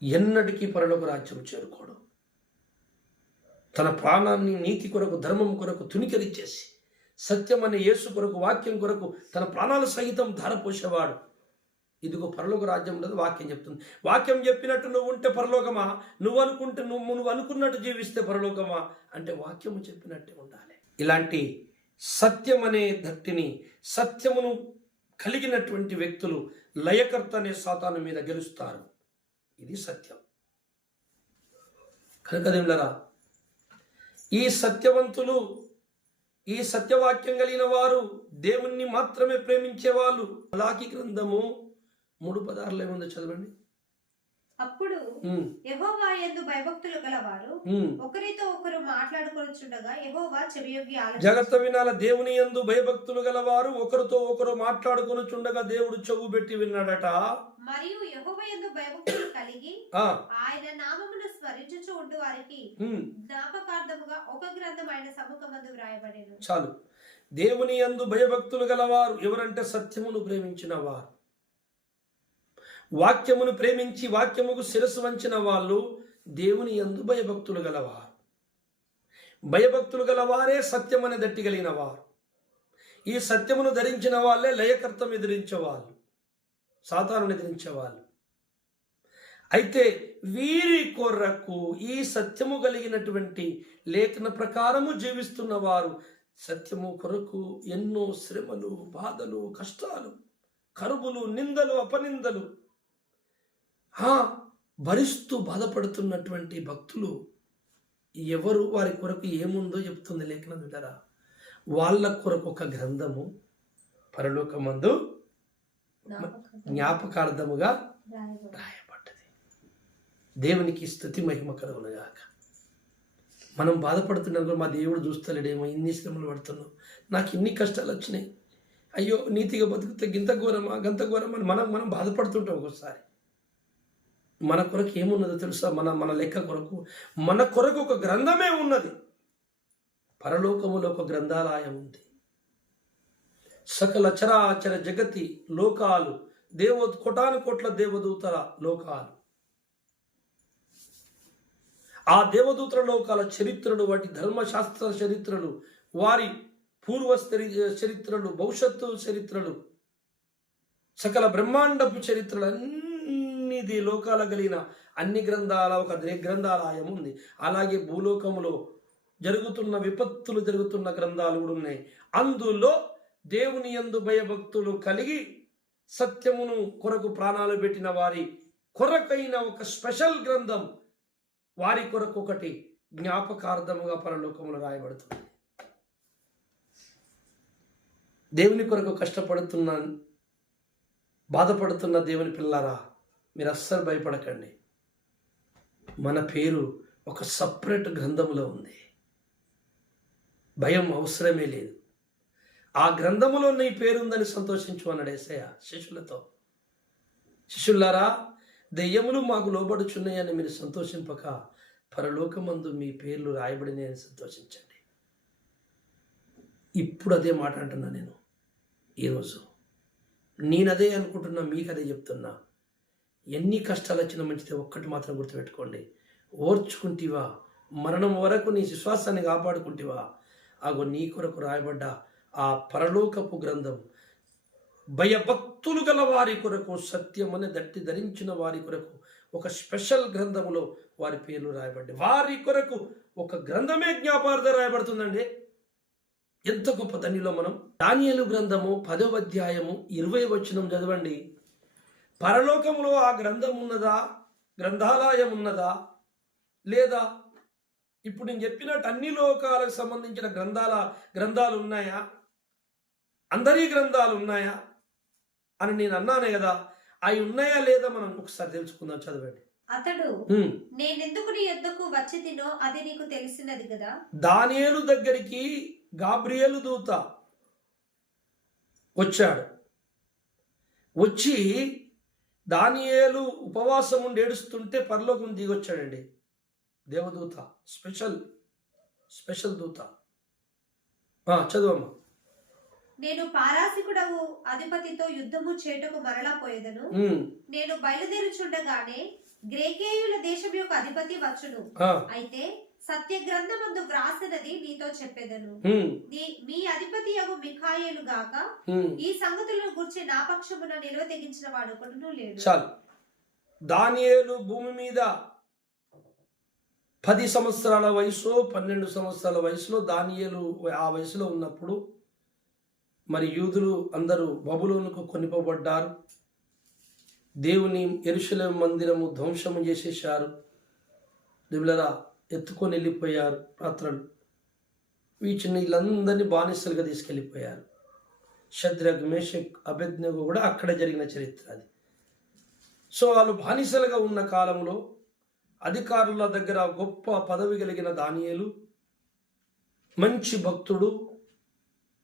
ఎన్నటికీ పరలోక రాజ్యం చేరుకోడు. తన ప్రాణాన్ని నీతి కొరకు, ధర్మం కొరకు తునికరించేసి సత్యం అనే యేసు కొరకు, వాక్యం కొరకు తన ప్రాణాలు సహితం ధారపోసేవాడు. ఇదిగో పరలోక రాజ్యం ఉండదు. వాక్యం చెప్తుంది. వాక్యం చెప్పినట్టు నువ్వు ఉంటే పరలోకమా? నువ్వు అనుకున్నట్టు జీవిస్తే పరలోకమా? అంటే వాక్యము చెప్పినట్టే ఉండాలి. ఇలాంటి సత్యం అనే దట్టిని, సత్యమును కలిగినటువంటి వ్యక్తులు లయకర్త అనే సాతాను మీద గెలుస్తారు. ఇది సత్యం. కనుక దేవులారా, ఈ సత్యవంతులు, ఈ సత్యవాక్యం కలిగిన వారు దేవుణ్ణి మాత్రమే ప్రేమించేవాళ్ళు. మలాకి గ్రంథము 3:16 ఏముందో చదవండి. అప్పుడు యెహోవా యందు భయభక్తులు గలవారు ఒకరితో ఒకరు మాట్లాడుకొనుచుండగా యెహోవా చెవియొగ్గి ఆలకించెను. జాగ్రత్త వినాల. దేవుని యందు భయభక్తులు గలవారు ఒకరితో ఒకరు మాట్లాడుకొనుచుండగా దేవుడు చెవు పెట్టి విన్నాడట. మరియు యెహోవా యందు భయభక్తులు కలిగి ఆయన నామమును స్మరించుచు ఉండు వారికి జ్ఞాపకార్థముగా ఒక గ్రంథం ఆయన సముఖమందు వ్రాయబడెను. చాలు. దేవుని యందు భయభక్తులు గలవారు ఎవరంటే సత్యమును ప్రేమించిన వారు, వాక్యమును ప్రేమించి వాక్యముకు శిరస్సు వంచిన వాళ్ళు దేవుని యందు భయభక్తులు గలవారు. భయభక్తులు గలవారే సత్యం అనే దట్టి కలిగిన వారు. ఈ సత్యమును ధరించిన వాళ్ళే లయకర్తం ఎదిరించేవాళ్ళు, సాతానుని ఎదిరించేవాళ్ళు. అయితే వీరి కొరకు ఈ సత్యము కలిగినటువంటి లేఖన ప్రకారము జీవిస్తున్న వారు సత్యము కొరకు ఎన్నో శ్రమలు, బాధలు, కష్టాలు, కరువులు, నిందలు, అపనిందలు భరిస్తూ బాధపడుతున్నటువంటి భక్తులు ఎవరు? వారి కొరకు ఏముందో చెప్తుంది లేఖనం ద్వారా. వాళ్ళ కొరకు ఒక గ్రంథము పరలోకమందు జ్ఞాపకార్థముగా రాయబడ్డది. దేవునికి స్తుతి మహిమ కలుగునుగాక. మనం బాధపడుతున్నాం, మా దేవుడు చూస్తలేడేమో, ఇన్ని శ్రమలు పడుతున్నాం, నాకు ఇన్ని కష్టాలు వచ్చినాయి, అయ్యో నీతిగా బతుకుతే గింత ఘోరమా గంత ఘోరమా అని మనం బాధపడుతుంటాం. ఒక్కోసారి మన కొరకు ఏమున్నదో తెలుసా? మన లెక్క కొరకు మన కొరకు ఒక గ్రంథమే ఉన్నది. పరలోకములో ఒక గ్రంథాలయం ఉంది. సకల చరాచర జగతి లోకాలు, కోటాను కోట్ల దేవదూతల లోకాలు, ఆ దేవదూతల లోకాల చరిత్రలు, వాటి ధర్మశాస్త్ర చరిత్రలు, వారి పూర్వ చరిత్రలు, భవిష్యత్తు చరిత్రలు, సకల బ్రహ్మాండపు చరిత్రలు అన్నిది లోకాల కలిగిన అన్ని గ్రంథాల ఒక గ్రంథాలయం ఉంది. అలాగే భూలోకములో జరుగుతున్న విపత్తులు జరుగుతున్న గ్రంథాలు కూడా ఉన్నాయి. అందులో దేవుని యందు భయభక్తులు కలిగి సత్యమును కొరకు ప్రాణాలు పెట్టిన వారి కొరకైన ఒక స్పెషల్ గ్రంథం, వారి కొరకు ఒకటి జ్ఞాపకార్థముగా పరలోకములో రాయబడుతుంది. దేవుని కొరకు కష్టపడుతున్న, బాధపడుతున్న దేవుని పిల్లారా, మీరు అస్సలు భయపడకండి. మన పేరు ఒక సపరేట్ గ్రంథములో ఉంది. భయం అవసరమే లేదు. ఆ గ్రంథములో నీ పేరుందని సంతోషించు అన్నాడు యేసయ్య శిష్యులతో. శిష్యులారా, దెయ్యములు మాకు లోబడుచున్నాయని మీరు సంతోషింపక పరలోకమందు మీ పేర్లు రాయబడినాయని సంతోషించండి. ఇప్పుడు అదే మాట అంటున్నా నేను. ఈరోజు నేనదే అనుకుంటున్నా, మీకు అదే చెప్తున్నా. ఎన్ని కష్టాలు వచ్చినా మంచిదే, ఒక్కటి మాత్రం గుర్తుపెట్టుకోండి. ఓర్చుకుంటివా, మరణం వరకు నీ విశ్వాసాన్ని కాపాడుకుంటివా, అగో నీ కొరకు రాయబడ్డ ఆ పరలోకపు గ్రంథం భయభక్తులు గల వారి కొరకు, సత్యమని దట్టి ధరించిన వారి కొరకు ఒక స్పెషల్ గ్రంథములో వారి పేర్లు రాయబడ్డాయి. వారి కొరకు ఒక గ్రంథమే జ్ఞాపార్థం రాయబడుతుందండి. ఎంత గొప్ప ధనిలో మనం. దానియేలు గ్రంథము 10వ అధ్యాయము 20వ వచనం చదవండి. పరలోకములో ఆ గ్రంథం ఉన్నదా, గ్రంథాలయం ఉన్నదా, లేదా ఇప్పుడు నేను చెప్పినట్టు అన్ని లోకాలకు సంబంధించిన గ్రంథాలు ఉన్నాయా, అందరి గ్రంథాలు ఉన్నాయా అని నేను అన్నానే కదా, అవి ఉన్నాయా లేదా మనం ఒకసారి తెలుసుకుందాం. చదవండి. అతడు, నేనెందుకు నీ యొద్దకు వచ్చి తినో అది నీకు తెలిసినది కదా. దానియేలు దగ్గరికి గాబ్రియేలు దూత వచ్చాడు. వచ్చి దానియేలు ఉపవాసం ఉండి ఏడుస్తుంటే పరలోకం దిగొచ్చాడండి దేవదూత. స్పెషల్ దూత. చదువమ్మా. నేను పారాసికుడవు అధిపతితో యుద్ధము చేయుటకు మరలా పోయేదను. నేను బయలుదేరుచుండగానే గ్రేకేయుల దేశం యొక్క అధిపతి వచ్చును. అయితే సత్య గ్రంథమందు వ్రాసినది నీతో చెప్పేదను. మీ అధిపతి యగు మిఖాయేలు గాక ఈ సంగతులను గురించి నా పక్షమున నిలువ తెగించిన వాడు ఒకడును లేడు. చాలు. దానియేలు భూమి మీద 10 సంవత్సరాల వయసు, 12 సంవత్సరాల వయసులో దానియేలు ఆ వయసులో ఉన్నప్పుడు మరి యూదులు అందరూ బబులోనుకు కొనిపోబడ్డారు. దేవుని యెరూషలేము మందిరము ధ్వంసము చేసేశారు. దేవులరా ఎత్తుకొని వెళ్ళిపోయారు పాత్రలు. వీళ్ళందరినీ బానిసలుగా తీసుకెళ్ళిపోయారు. షద్రక్, మేషక్, అబేద్నెగో కూడా అక్కడే జరిగిన చరిత్ర అది. సో వాళ్ళు బానిసలుగా ఉన్న కాలంలో అధికారుల దగ్గర గొప్ప పదవి కలిగిన దానియేలు మంచి భక్తుడు,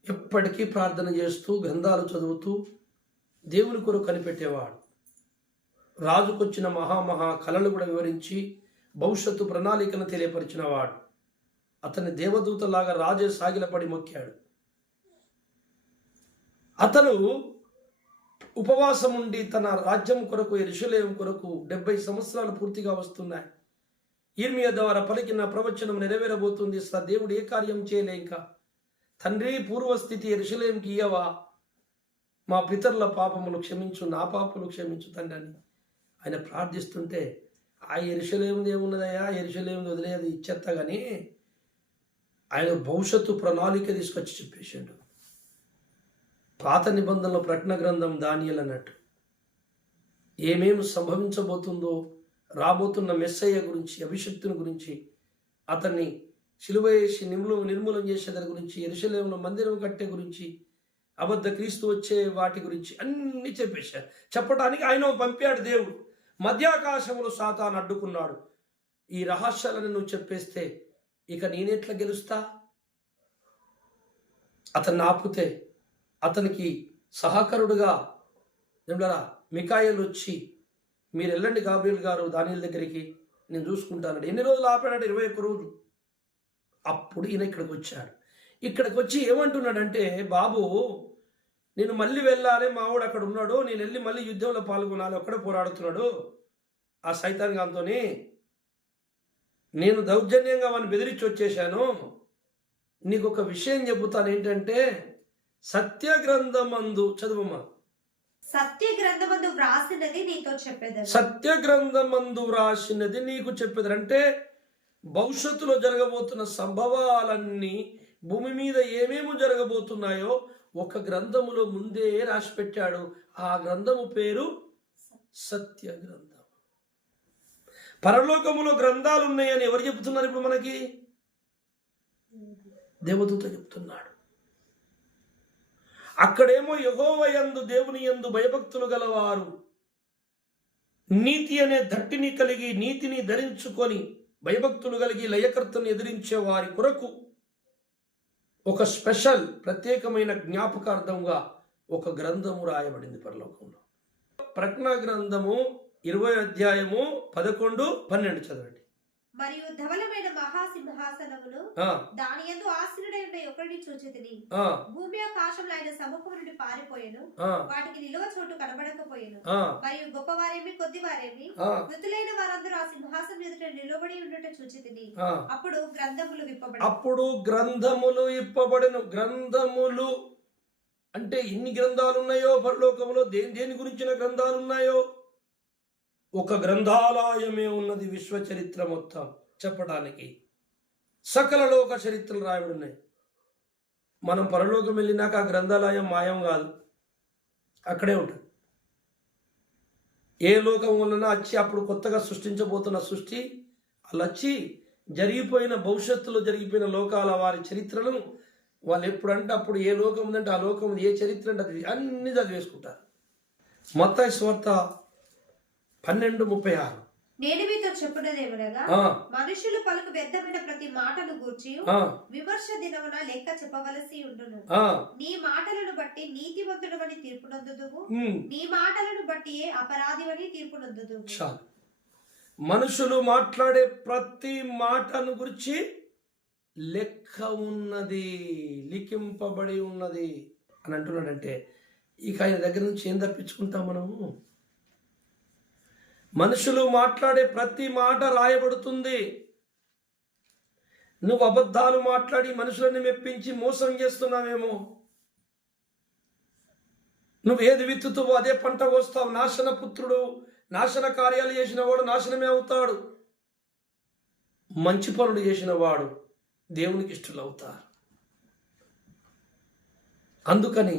ఎప్పటికీ ప్రార్థన చేస్తూ గ్రంథాలు చదువుతూ దేవుని కొరకు కనిపెట్టేవాడు. రాజుకొచ్చిన మహా కళలు కూడా వివరించి భవిష్యత్తు ప్రణాళికను తెలియపరిచిన వాడు. అతని దేవదూతలాగా రాజే సాగిలపడి మొక్కాడు. అతను ఉపవాసం ఉండి తన రాజ్యం కొరకు, యెరూషలేము కొరకు 70 సంవత్సరాలు పూర్తిగా వస్తున్నాయి. యిర్మీయా ద్వారా పలికిన ప్రవచనం నెరవేరబోతుంది. దేవుడు ఏ కార్యం చేయలే ఇంకా. తండ్రి, పూర్వస్థితి యెరూషలేముకి ఇయ్యవా, మా పితరుల పాపములు క్షమించు, నా పాపములు క్షమించు తండ్రి అని ఆయన ప్రార్థిస్తుంటే, ఆ యెరూషలేముది ఏమున్నదయ్యా, యెరూషలేముది వదిలేది ఇచ్చేస్తా కానీ ఆయన భవిష్యత్తు ప్రణాళిక తీసుకొచ్చి చెప్పేశాడు. పాత నిబంధనలో ప్రకటన గ్రంథం దానియేలు అన్నట్టు ఏమేమి సంభవించబోతుందో, రాబోతున్న మెస్సయ్య గురించి, అభిషక్తుని గురించి, అతన్ని సిలువ వేసి నిర్మూలన చేసే దాని గురించి, యెరూషలేములో మందిరం కట్టే గురించి, అబద్ధ క్రీస్తు వచ్చే వాటి గురించి అన్ని చెప్పేశారు. చెప్పడానికి ఆయన పంపాడు దేవుడు. మధ్యాకాశంలో సాతాను అడ్డుకున్నాడు. ఈ రహస్యాలను నువ్వు చెప్పేస్తే ఇక నేనెట్లా గెలుస్తా? అతన్ని ఆపితే అతనికి సహకరుడుగా మిఖాయేలు వచ్చి, మీరు వెళ్ళండి గాబ్రియల్ గారు దానియేలు దగ్గరికి, నేను చూసుకుంటానండి. ఎన్ని రోజులు ఆపాడు? 21 రోజులు. అప్పుడు ఈయన ఇక్కడికి వచ్చాడు. ఇక్కడికి వచ్చి ఏమంటున్నాడంటే, బాబు నేను మళ్ళీ వెళ్ళాలి, మావాడు అక్కడ ఉన్నాడు, నేను వెళ్ళి మళ్ళీ యుద్ధంలో పాల్గొనాలి, ఒక్కడే పోరాడుతున్నాడు ఆ సైతాన్ గాంతోని, నేను దౌర్జన్యంగా వాడిని బెదిరించి వచ్చేసాను. నీకు ఒక విషయం చెబుతాను, ఏంటంటే సత్య గ్రంథమందు, చదువమ్మా. సత్య గ్రంథమందు వ్రాసినది నీతో చెప్పేది. సత్య గ్రంథమందు వ్రాసినది నీకు చెప్పేది అంటే భవిష్యత్తులో జరగబోతున్న సంభవాలన్నీ, భూమి మీద ఏమేమి జరగబోతున్నాయో ఒక గ్రంథములో ముందే రాసి పెట్టాడు. ఆ గ్రంథము పేరు సత్య గ్రంథం. పరలోకములో గ్రంథాలు ఉన్నాయని ఎవరు చెప్తున్నారు ఇప్పుడు మనకి? దేవదూత చెప్తున్నాడు. అక్కడేమో యెహోవా యందు, దేవుని యందు భయభక్తులు గలవారు, నీతి అనే దట్టిని కలిగి, నీతిని ధరించుకొని భయభక్తులు కలిగి లయకర్తను ఎదిరించే వారి కొరకు ఒక స్పెషల్ ప్రత్యేకమైన జ్ఞాపకార్థంగా ఒక గ్రంథము రాయబడింది పరలోకంలో. ప్రకటన గ్రంథము 20వ అధ్యాయము 11, 12 చదవండి. మరియు ధవలమైన మహాసింహాసనమును ఆ, దాని యందు ఆసీనుడై ఉన్న ఒకరిని చూచితిని. ఆ, భూమి ఆకాశములు ఆయన సముఖము నుండి పారిపోయెను, ఆ, వాటికి నిలువ చోటు కనబడకపోయెను. ఆ, మరియు గొప్పవారేమి కొద్దివారేమి ఆ, మృతులైన వారందరూ ఆ సింహాసనం ఎదుట నిలబడి ఉండుట చూచితిని. ఆ. అప్పుడు గ్రంథములు విప్పబడి అప్పుడు గ్రంథములు ఇప్పబడెను. గ్రంథములు అంటే ఎన్ని గ్రంథాలు ఉన్నాయో పరలోకములో, దేని దేని గురించిన గ్రంథాలు ఉన్నాయో, ఒక గ్రంథాలయమే ఉన్నది విశ్వ చరిత్ర మొత్తం చెప్పడానికి. సకల లోక చరిత్రలు రాయబడి ఉన్నాయి. మనం పరలోకం వెళ్ళినాక ఆ గ్రంథాలయం మాయం కాదు, అక్కడే ఉంటుంది. ఏ లోకం వలన వచ్చి అప్పుడు కొత్తగా సృష్టించబోతున్న సృష్టి అలా వచ్చి జరిగిపోయిన భవిష్యత్తులో జరిగిపోయిన లోకాల వారి చరిత్రలను వాళ్ళు ఎప్పుడంటే అప్పుడు ఏ లోకం ఉందంటే ఆ లోకం ఏ చరిత్ర అంటే అది అన్ని చదివేసుకుంటారు. మత్తయి సువార్త 12:36. నేను మీతో చెప్పున్నదేమనగా, ఆ, మనుషులు పలుకు వ్యర్థమైన ప్రతి మాటను గూర్చి ఆ, విమర్శ దినమున లెక్క చెప్పవలసి ఉండును. ఆ, నీ మాటలను బట్టి నీతిమంతుడవని తీర్పునందుదువు, ఉమ్, నీ మాటలను బట్టి అపరాధివని తీర్పునందుదువు. చాలు. మనుషులు మాట్లాడే ప్రతి మాటను గురించి లెక్క ఉన్నది, లిఖింపబడి ఉన్నది అని అంటున్నాడంటే ఇక ఆయన దగ్గర నుంచి ఏం తప్పించుకుంటాం మనము? మనుషులు మాట్లాడే ప్రతి మాట రాయబడుతుంది. నువ్వు అబద్ధాలు మాట్లాడి మనుషులని మెప్పించి మోసం చేస్తున్నావేమో. నువ్వు ఏది విత్తుతావో అదే పంట కోస్తావు. నాశన పుత్రుడు, నాశన కార్యాలు చేసిన వాడు నాశనమే అవుతాడు. మంచి పనులు చేసిన వాడు దేవునికి ఇష్టలవుతారు. అందుకని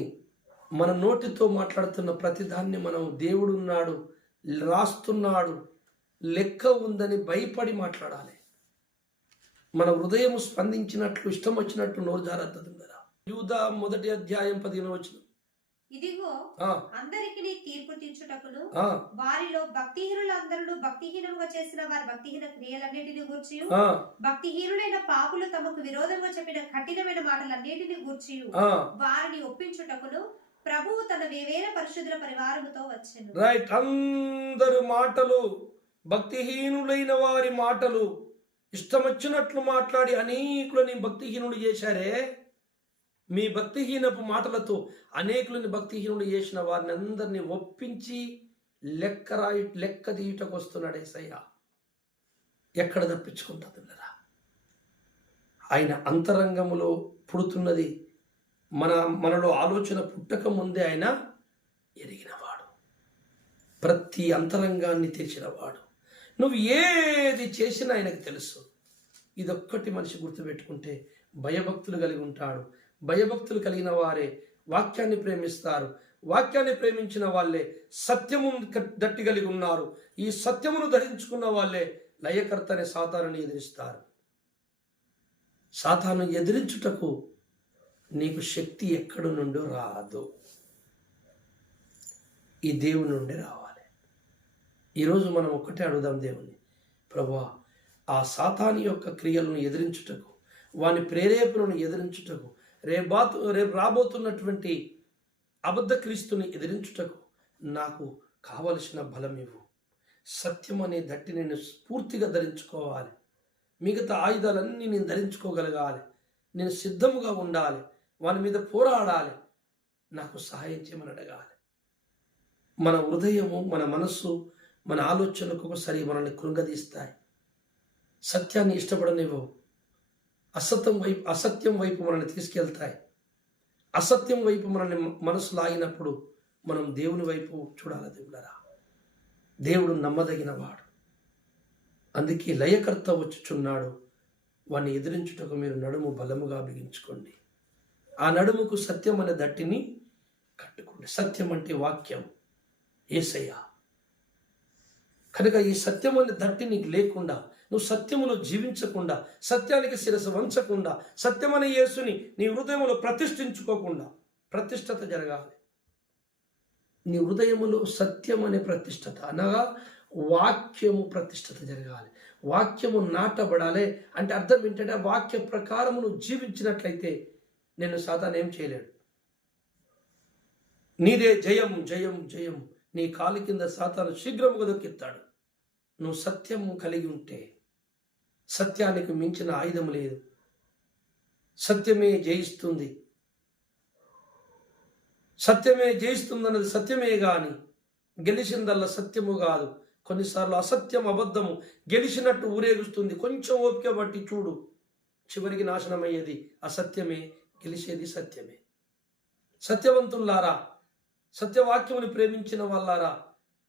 మన నోటితో మాట్లాడుతున్న ప్రతిదాన్ని మనం దేవుడున్నాడు, రాస్తున్నాడు, లెక్క ఉందని భయపడి మాట్లాడాలి. మన హృదయం స్పందించినట్లు ఇష్టం వచ్చినట్లు నోరు జారద్దు కదా. యూదా 1:15 ఇదిగో ఆ, అందరికి తీర్పు తీర్చుటకును ఆ, వారిలో భక్తిహీనులందరూ భక్తిహీనంగా చేసిన వారి భక్తిహీన క్రియలన్నిటిని గూర్చి, ఆ, భక్తిహీనులైన పాపులు తమకు విరోధంగా చెప్పిన కఠినమైన మాటలన్నిటిని గూర్చి ఆ. వారిని ఒప్పించుటకును ప్రభువు తన వేవేల పరిశుద్ధుల పరివారముతో వచ్చెను. రైట్. అందరు మాటలు, భక్తిహీనులైన వారి మాటలు, ఇష్టం వచ్చినట్లు మాట్లాడి అనేకులని భక్తిహీనులు చేశారే. మీ భక్తిహీనపు మాటలతో అనేకులని భక్తిహీనులు చేసిన వారిని అందరినీ ఒప్పించి లెక్క తీయటకు వస్తున్నాడు యేసయ్య. ఎక్కడ తప్పించుకుంటుందిరా? ఆయన అంతరంగములో పుడుతున్నది. మనలో ఆలోచన పుట్టక ముందే ఆయన ఎరిగినవాడు, ప్రతి అంతరంగాన్ని తెరిచినవాడు. నువ్వు ఏది చేసినా ఆయనకు తెలుసు. ఇదొక్కటి మనిషి గుర్తుపెట్టుకుంటే భయభక్తులు కలిగి ఉంటాడు. భయభక్తులు కలిగిన వారే వాక్యాన్ని ప్రేమిస్తారు. వాక్యాన్ని ప్రేమించిన వాళ్ళే సత్యము దట్టి కలిగి ఉన్నారు. ఈ సత్యమును ధరించుకున్న వాళ్ళే లయకర్త అనే సాతానుని ఎదిరిస్తారు. సాతాను ఎదిరించుటకు నీకు శక్తి ఎక్కడి నుండో రాదు, ఈ దేవుని నుండి రావాలి. ఈరోజు మనం ఒక్కటే అడుగుదాం దేవుని, ప్రభువా ఆ సాతాను యొక్క క్రియలను ఎదిరించుటకు, వాని ప్రేరేపణను ఎదిరించుటకు, రేపు రాబోతున్నటువంటి అబద్ధ క్రీస్తుని ఎదిరించుటకు నాకు కావలసిన బలం ఇవ్వు. సత్యం అనే దట్టి నేను పూర్తిగా ధరించుకోవాలి. మిగతా ఆయుధాలన్నీ నేను ధరించుకోగలగాలి. నేను సిద్ధముగా ఉండాలి. వాని మీద పోరాడాలి. నాకు సహాయం చేయమని అడగాలి. మన హృదయము, మన మనస్సు, మన ఆలోచనకు ఒకసారి మనల్ని కృంగదీస్తాయి. సత్యాన్ని ఇష్టపడనివ్వవు. అసత్యం వైపు మనల్ని తీసుకెళ్తాయి. అసత్యం వైపు మనల్ని మనసు లాగినప్పుడు మనం దేవుని వైపు చూడాలి. దేవులరా, దేవుడు నమ్మదగిన వాడు. అందుకే లయకర్త వచ్చుచున్నాడు. వాడిని ఎదిరించుటకు మీరు నడుము బలముగా బిగించుకోండి. ఆ నడుముకు సత్యం అనే దట్టిని కట్టుకోండి. సత్యం అంటే వాక్యం, యేసయ్య. కనుక ఈ సత్యం అనే దట్టి నీకు లేకుండా, నువ్వు సత్యములో జీవించకుండా, సత్యానికి శిరస్సు వంచకుండా, సత్యమనే యేసుని నీ హృదయంలో ప్రతిష్ఠించుకోకుండా, ప్రతిష్టత జరగాలి. నీ హృదయములో సత్యం అనే ప్రతిష్టత అనగా వాక్యము ప్రతిష్టత జరగాలి. వాక్యము నాటబడాలి. అంటే అర్థం ఏంటంటే వాక్య ప్రకారము నువ్వు జీవించినట్లయితే నేను సాతాను ఏం చేయలేడు. నీదే జయం, జయం, జయం. నీ కాలు కింద సాతాను శీఘ్రముగా దొక్కిస్తాడు. నువ్వు సత్యము కలిగి ఉంటే, సత్యానికి మించిన ఆయుధం లేదు. సత్యమే జయిస్తుంది. సత్యమే జయిస్తుందన్నది సత్యమే గాని గెలిచిందల్లా సత్యము కాదు. కొన్నిసార్లు అసత్యం, అబద్ధము గెలిచినట్టు ఊరేగుస్తుంది. కొంచెం ఓపిక బట్టి చూడు, చివరికి నాశనమయ్యేది అసత్యమే, గెలిచేది సత్యమే. సత్యవంతుల్లారా, సత్యవాక్యముని ప్రేమించిన వాళ్ళారా,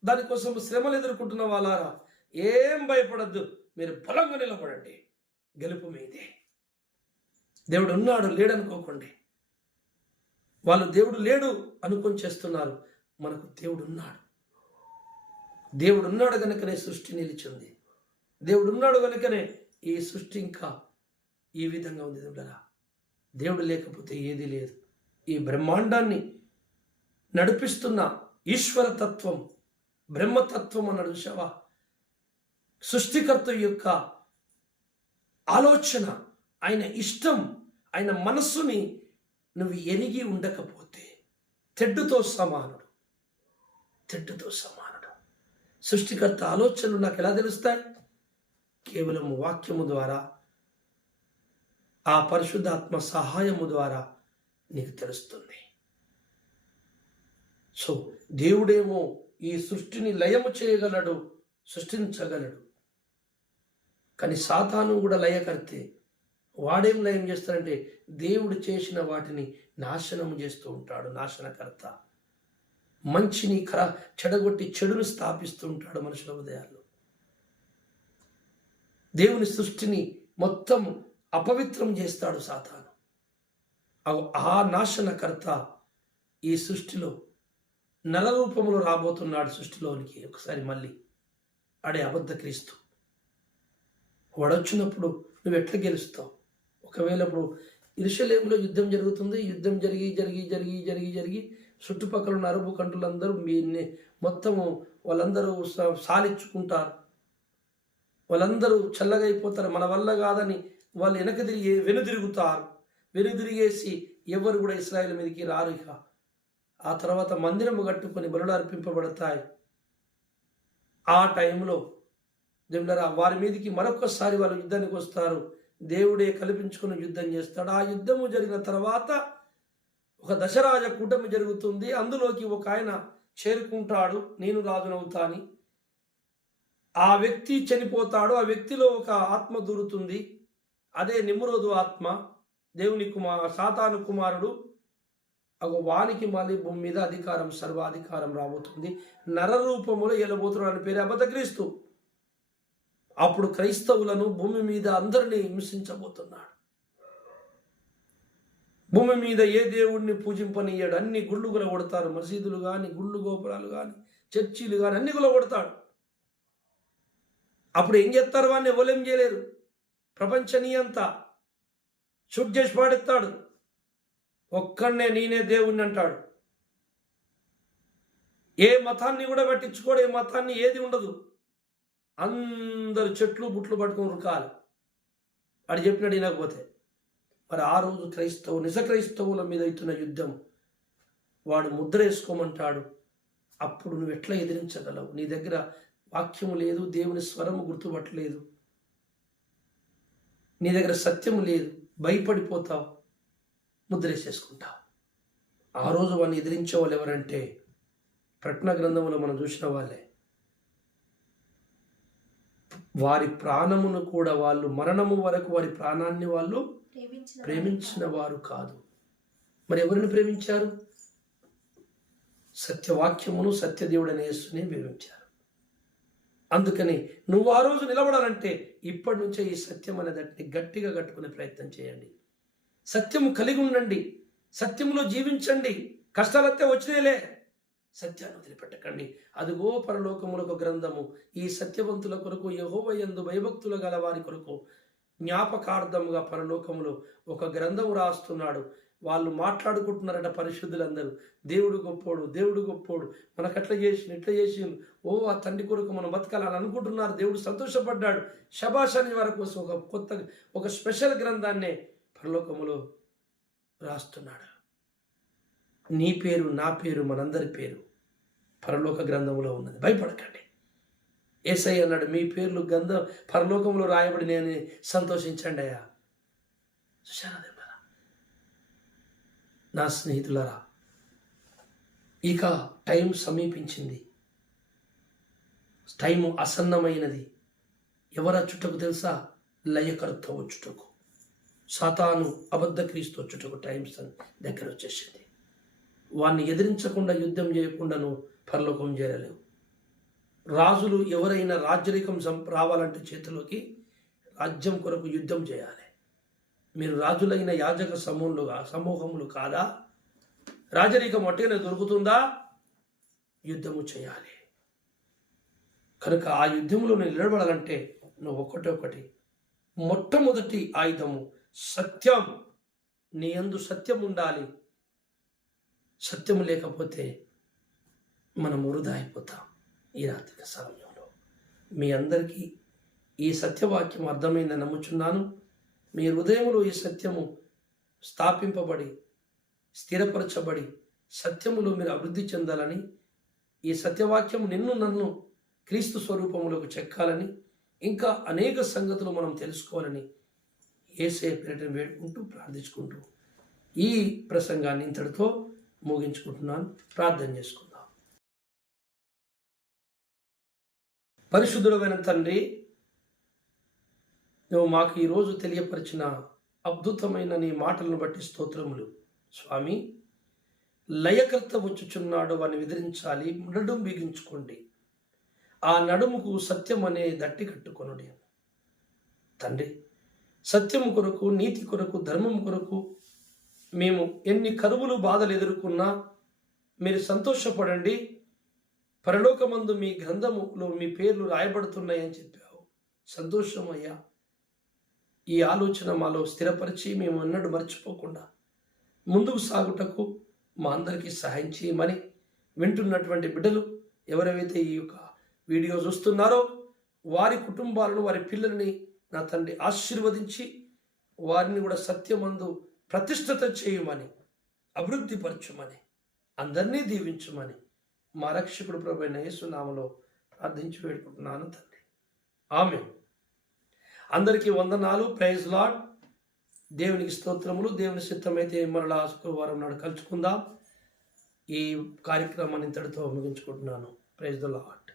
దానికోసం శ్రమలు ఎదుర్కొంటున్న వాళ్ళారా, ఏం భయపడద్దు. మీరు బలంగా నిలబడండి. గెలుపు మీదే. దేవుడు ఉన్నాడు లేడనుకోకండి. వాళ్ళు దేవుడు లేడు అనుకొని చేస్తున్నారు. మనకు దేవుడు ఉన్నాడు. దేవుడు ఉన్నాడు కనుకనే సృష్టి నిలిచింది. దేవుడు ఉన్నాడు కనుకనే ఈ సృష్టి ఇంకా ఈ విధంగా ఉంది. దేవుడు లేకపోతే ఏది లేదు. ఈ బ్రహ్మాండాన్ని నడిపిస్తున్న ఈశ్వరతత్వం, బ్రహ్మతత్వం అన్నాడు చూసావా? సృష్టికర్త యొక్క ఆలోచన, ఆయన ఇష్టం, ఆయన మనస్సుని నువ్వు ఎరిగి ఉండకపోతే తెడ్డుతో సమానుడు. తెడ్డుతో సమానుడు. సృష్టికర్త ఆలోచనలు నాకు ఎలా తెలుస్తాయి? కేవలం వాక్యము ద్వారా, ఆ పరిశుద్ధాత్మ సహాయము ద్వారా నీకు తెలుస్తుంది. సో దేవుడేమో ఈ సృష్టిని లయము చేయగలడు, సృష్టించగలడు. కానీ సాతాను కూడా లయకర్తే. వాడేం లయం చేస్తాడంటే దేవుడు చేసిన వాటిని నాశనం చేస్తూ ఉంటాడు. నాశనకర్త. మంచిని చెడగొట్టి చెడును స్థాపిస్తూ ఉంటాడు మనుషుల హృదయాల్లో. దేవుని సృష్టిని మొత్తం అపవిత్రం చేస్తాడు సాతాను. ఆ నాశనకర్త ఈ సృష్టిలో నర రూపంలో రాబోతున్నాడు సృష్టిలోనికి. ఒకసారి మళ్ళీ ఆడే అబద్ధ క్రీస్తు. వాడొచ్చినప్పుడు నువ్వు ఎట్లా గెలుస్తావు? ఒకవేళ ఇప్పుడు యెరూషలేములో యుద్ధం జరుగుతుంది. యుద్ధం జరిగి జరిగి జరిగి జరిగి జరిగి చుట్టుపక్కల ఉన్న అరబు కంట్రులందరూ మొత్తము వాళ్ళందరూ సాలించుకుంటారు. వాళ్ళందరూ చల్లగా అయిపోతారు. మన వల్ల కాదని వాళ్ళు వెనుదిరుగుతారు. వెనుదిరిగేసి ఎవరు కూడా ఇశ్రాయేలు మీదకి రారు. ఇక ఆ తర్వాత మందిరము కట్టుకొని బలులు అర్పింపబడతాయి. ఆ టైంలో దేవుడారా వారి మీదకి మరొకసారి వాళ్ళు యుద్ధానికి వస్తారు. దేవుడే కల్పించుకుని యుద్ధం చేస్తాడు. ఆ యుద్ధము జరిగిన తర్వాత ఒక దశరాజ కూటమి జరుగుతుంది. అందులోకి ఒక ఆయన చేరుకుంటాడు, నేను రాజునవుతా అని. ఆ వ్యక్తి చనిపోతాడు. ఆ వ్యక్తిలో ఒక ఆత్మ దూరుతుంది. అదే నిమ్రోదు ఆత్మ, దేవుని సాతాను కుమారుడు. వానికి మళ్ళీ భూమి మీద అధికారం, సర్వాధికారం రాబోతుంది. నర రూపములో వెళ్ళబోతున్నాడు. అని పేరు అబద్ధ క్రీస్తు. అప్పుడు క్రైస్తవులను భూమి మీద అందరినీ హింసించబోతున్నాడు. భూమి మీద ఏ దేవుడిని పూజింపనీయడు. అన్ని గుళ్ళు కొడతారు. మసీదులు కానీ, గుళ్ళు గోపురాలు కానీ, చర్చీలు కానీ అన్ని కొడతాడు. అప్పుడు ఏం చేస్తారు? వాడిని ఎవరేం చేయలేరు. ప్రపంచనీ అంతా షూట్ చేసి పాడెత్తాడు. ఒక్కడనే నేనే దేవుణ్ణి అంటాడు. ఏ మతాన్ని కూడా పట్టించుకోడు. ఏ మతాన్ని ఏది ఉండదు. అందరు చెట్లు బుట్లు పట్టుకొని ఉరకాలి. వాడు చెప్పినట్టు వినకపోతే. మరి ఆ రోజు నిజ క్రైస్తవుల మీద అవుతున్న యుద్ధం వాడు ముద్ర వేసుకోమంటాడు. అప్పుడు నువ్వు ఎట్లా ఎదిరించగలవు? నీ దగ్గర వాక్యము లేదు, దేవుని స్వరము గుర్తుపట్టలేదు, నీ దగ్గర సత్యము లేదు, భయపడిపోతావు, ముద్రేసేసుకుంటావు. ఆ రోజు వాడిని ఎదిరించే వాళ్ళు ఎవరంటే ప్రకటన గ్రంథంలో మనం చూసిన వాళ్ళే. వారి ప్రాణమును కూడా వాళ్ళు మరణము వరకు వారి ప్రాణాన్ని వాళ్ళు ప్రేమించిన వారు కాదు. మరి ఎవరిని ప్రేమించారు? సత్యవాక్యమును సత్యదేవుడైన యేసుని ప్రేమించారు. అందుకని నువ్వు ఆ రోజు నిలబడాలంటే ఇప్పటి నుంచే ఈ సత్యం అనే దాన్ని గట్టిగా కట్టుకునే ప్రయత్నం చేయండి. సత్యము కలిగి ఉండండి. సత్యములో జీవించండి. కష్టాలైతే వచ్చినాయిలే, సత్యాన్ని వదిలిపెట్టకండి. అదిగో పరలోకములో ఒక గ్రంథము ఈ సత్యవంతుల కొరకు, యెహోవా యందు భయభక్తులు గల వారి కొరకు జ్ఞాపకార్థముగా పరలోకములో ఒక గ్రంథము రాస్తున్నాడు. వాళ్ళు మాట్లాడుకుంటున్నారట పరిశుద్ధులందరూ. దేవుడు గొప్పోడు, దేవుడు గొప్పోడు, మనకు అట్లా చేసిండు, ఇట్లా చేసిండు, ఓ ఆ తండ్రి కొరకు మనం బతకాలని అనుకుంటున్నారు. దేవుడు సంతోషపడ్డాడు. శబాష్ అని వారి కోసం ఒక స్పెషల్ గ్రంథాన్నే పరలోకములో రాస్తున్నాడు. నీ పేరు, నా పేరు, మనందరి పేరు పరలోక గ్రంథంలో ఉన్నది. భయపడకండి. యేసయ్య అన్నాడు, మీ పేర్లు పరలోకంలో రాయబడి నేను సంతోషించండి అయ్యా. చూశారా దేవులారా? నా స్నేహితులరా, ఇక టైం సమీపించింది, టైము అసన్నమైనది. ఎవరచ్చుటకు తెలుసా? లయకర్త వచ్చుటకు, సాతాను అబద్ధ క్రీస్తు వచ్చుటకు టైం దగ్గర వచ్చేసింది. వాడిని ఎదిరించకుండా, యుద్ధం చేయకుండా నువ్వు పరలోకం చేరలేవు. రాజులు ఎవరైనా రాజ్యరికం రావాలంటే చేతిలోకి రాజ్యం కొరకు యుద్ధం చేయాలి. మీరు రాజులైన యాజక సమూహములు కాదా? రాజరికం ఒట్టేనే దొరుకుతుందా? యుద్ధము చేయాలి. కనుక ఆ యుద్ధంలో నేను నిలబడాలంటే నువ్వు ఒకటి మొట్టమొదటి ఆయుధము సత్యం. నీ యందు సత్యం ఉండాలి. సత్యము లేకపోతే మనం వృధా అయిపోతాం. ఈ రాత్రి సమయంలో మీ అందరికీ ఈ సత్యవాక్యం అర్థమైందని నమ్ముచున్నాను. మీ హృదయంలో ఈ సత్యము స్థాపింపబడి, స్థిరపరచబడి, సత్యములో మీరు అభివృద్ధి చెందాలని, ఈ సత్యవాక్యం నన్ను క్రీస్తు స్వరూపములకు చెక్కాలని, ఇంకా అనేక సంగతులు మనం తెలుసుకోవాలని యేసయ్య పేరిట వేడుకుంటూ ప్రార్థించుకుంటూ ఈ ప్రసంగాన్ని ఇంతటితో ముగించుకుంటున్నాను. ప్రార్థన చేసుకుందాం. పరిశుద్ధుడైన తండ్రి, నువ్వు మాకు ఈరోజు తెలియపరిచిన అద్భుతమైన నీ మాటలను బట్టి స్తోత్రములు. స్వామి, లయకర్త వచ్చుచున్నాడు, వాడిని ఎదిరించాలి. నడుము బిగించుకోండి. ఆ నడుముకు సత్యం అనే దట్టి కట్టుకొనుడి తండ్రి. సత్యము కొరకు, నీతి కొరకు, ధర్మం కొరకు మేము ఎన్ని కరువులు, బాధలు ఎదుర్కొన్నా మీరు సంతోషపడండి. పరలోకమందు మీ గ్రంథములో మీ పేర్లు రాయబడుతున్నాయని చెప్పావు. సంతోషమయ్యా. ఈ ఆలోచన మాలో స్థిరపరిచి మేము అన్నట్టు మర్చిపోకుండా ముందుకు సాగుటకు మా అందరికీ సహాయం చేయమని, వింటున్నటువంటి బిడ్డలు ఎవరైతే ఈ యొక్క వీడియో చూస్తున్నారో వారి కుటుంబాలను, వారి పిల్లల్ని నా తండ్రి ఆశీర్వదించి వారిని కూడా సత్యమందు ప్రతిష్ఠిత చేయమని, అభివృద్ధిపరచుమని, అందరినీ దీవించమని మా రక్షకుడు ప్రభువైన యేసు నామములో ప్రార్థించి వేడుకుంటున్నాను తండ్రి. ఆమేన్. అందరికీ వందనాలు. Praise Lord. దేవునికి స్తోత్రములు. దేవుని చిత్తమైతే మరలా శుక్రవారం నాడు కలుసుకుందాం. ఈ కార్యక్రమాన్ని ఇంతటితో ముగించుకుంటున్నాను. Praise the lord.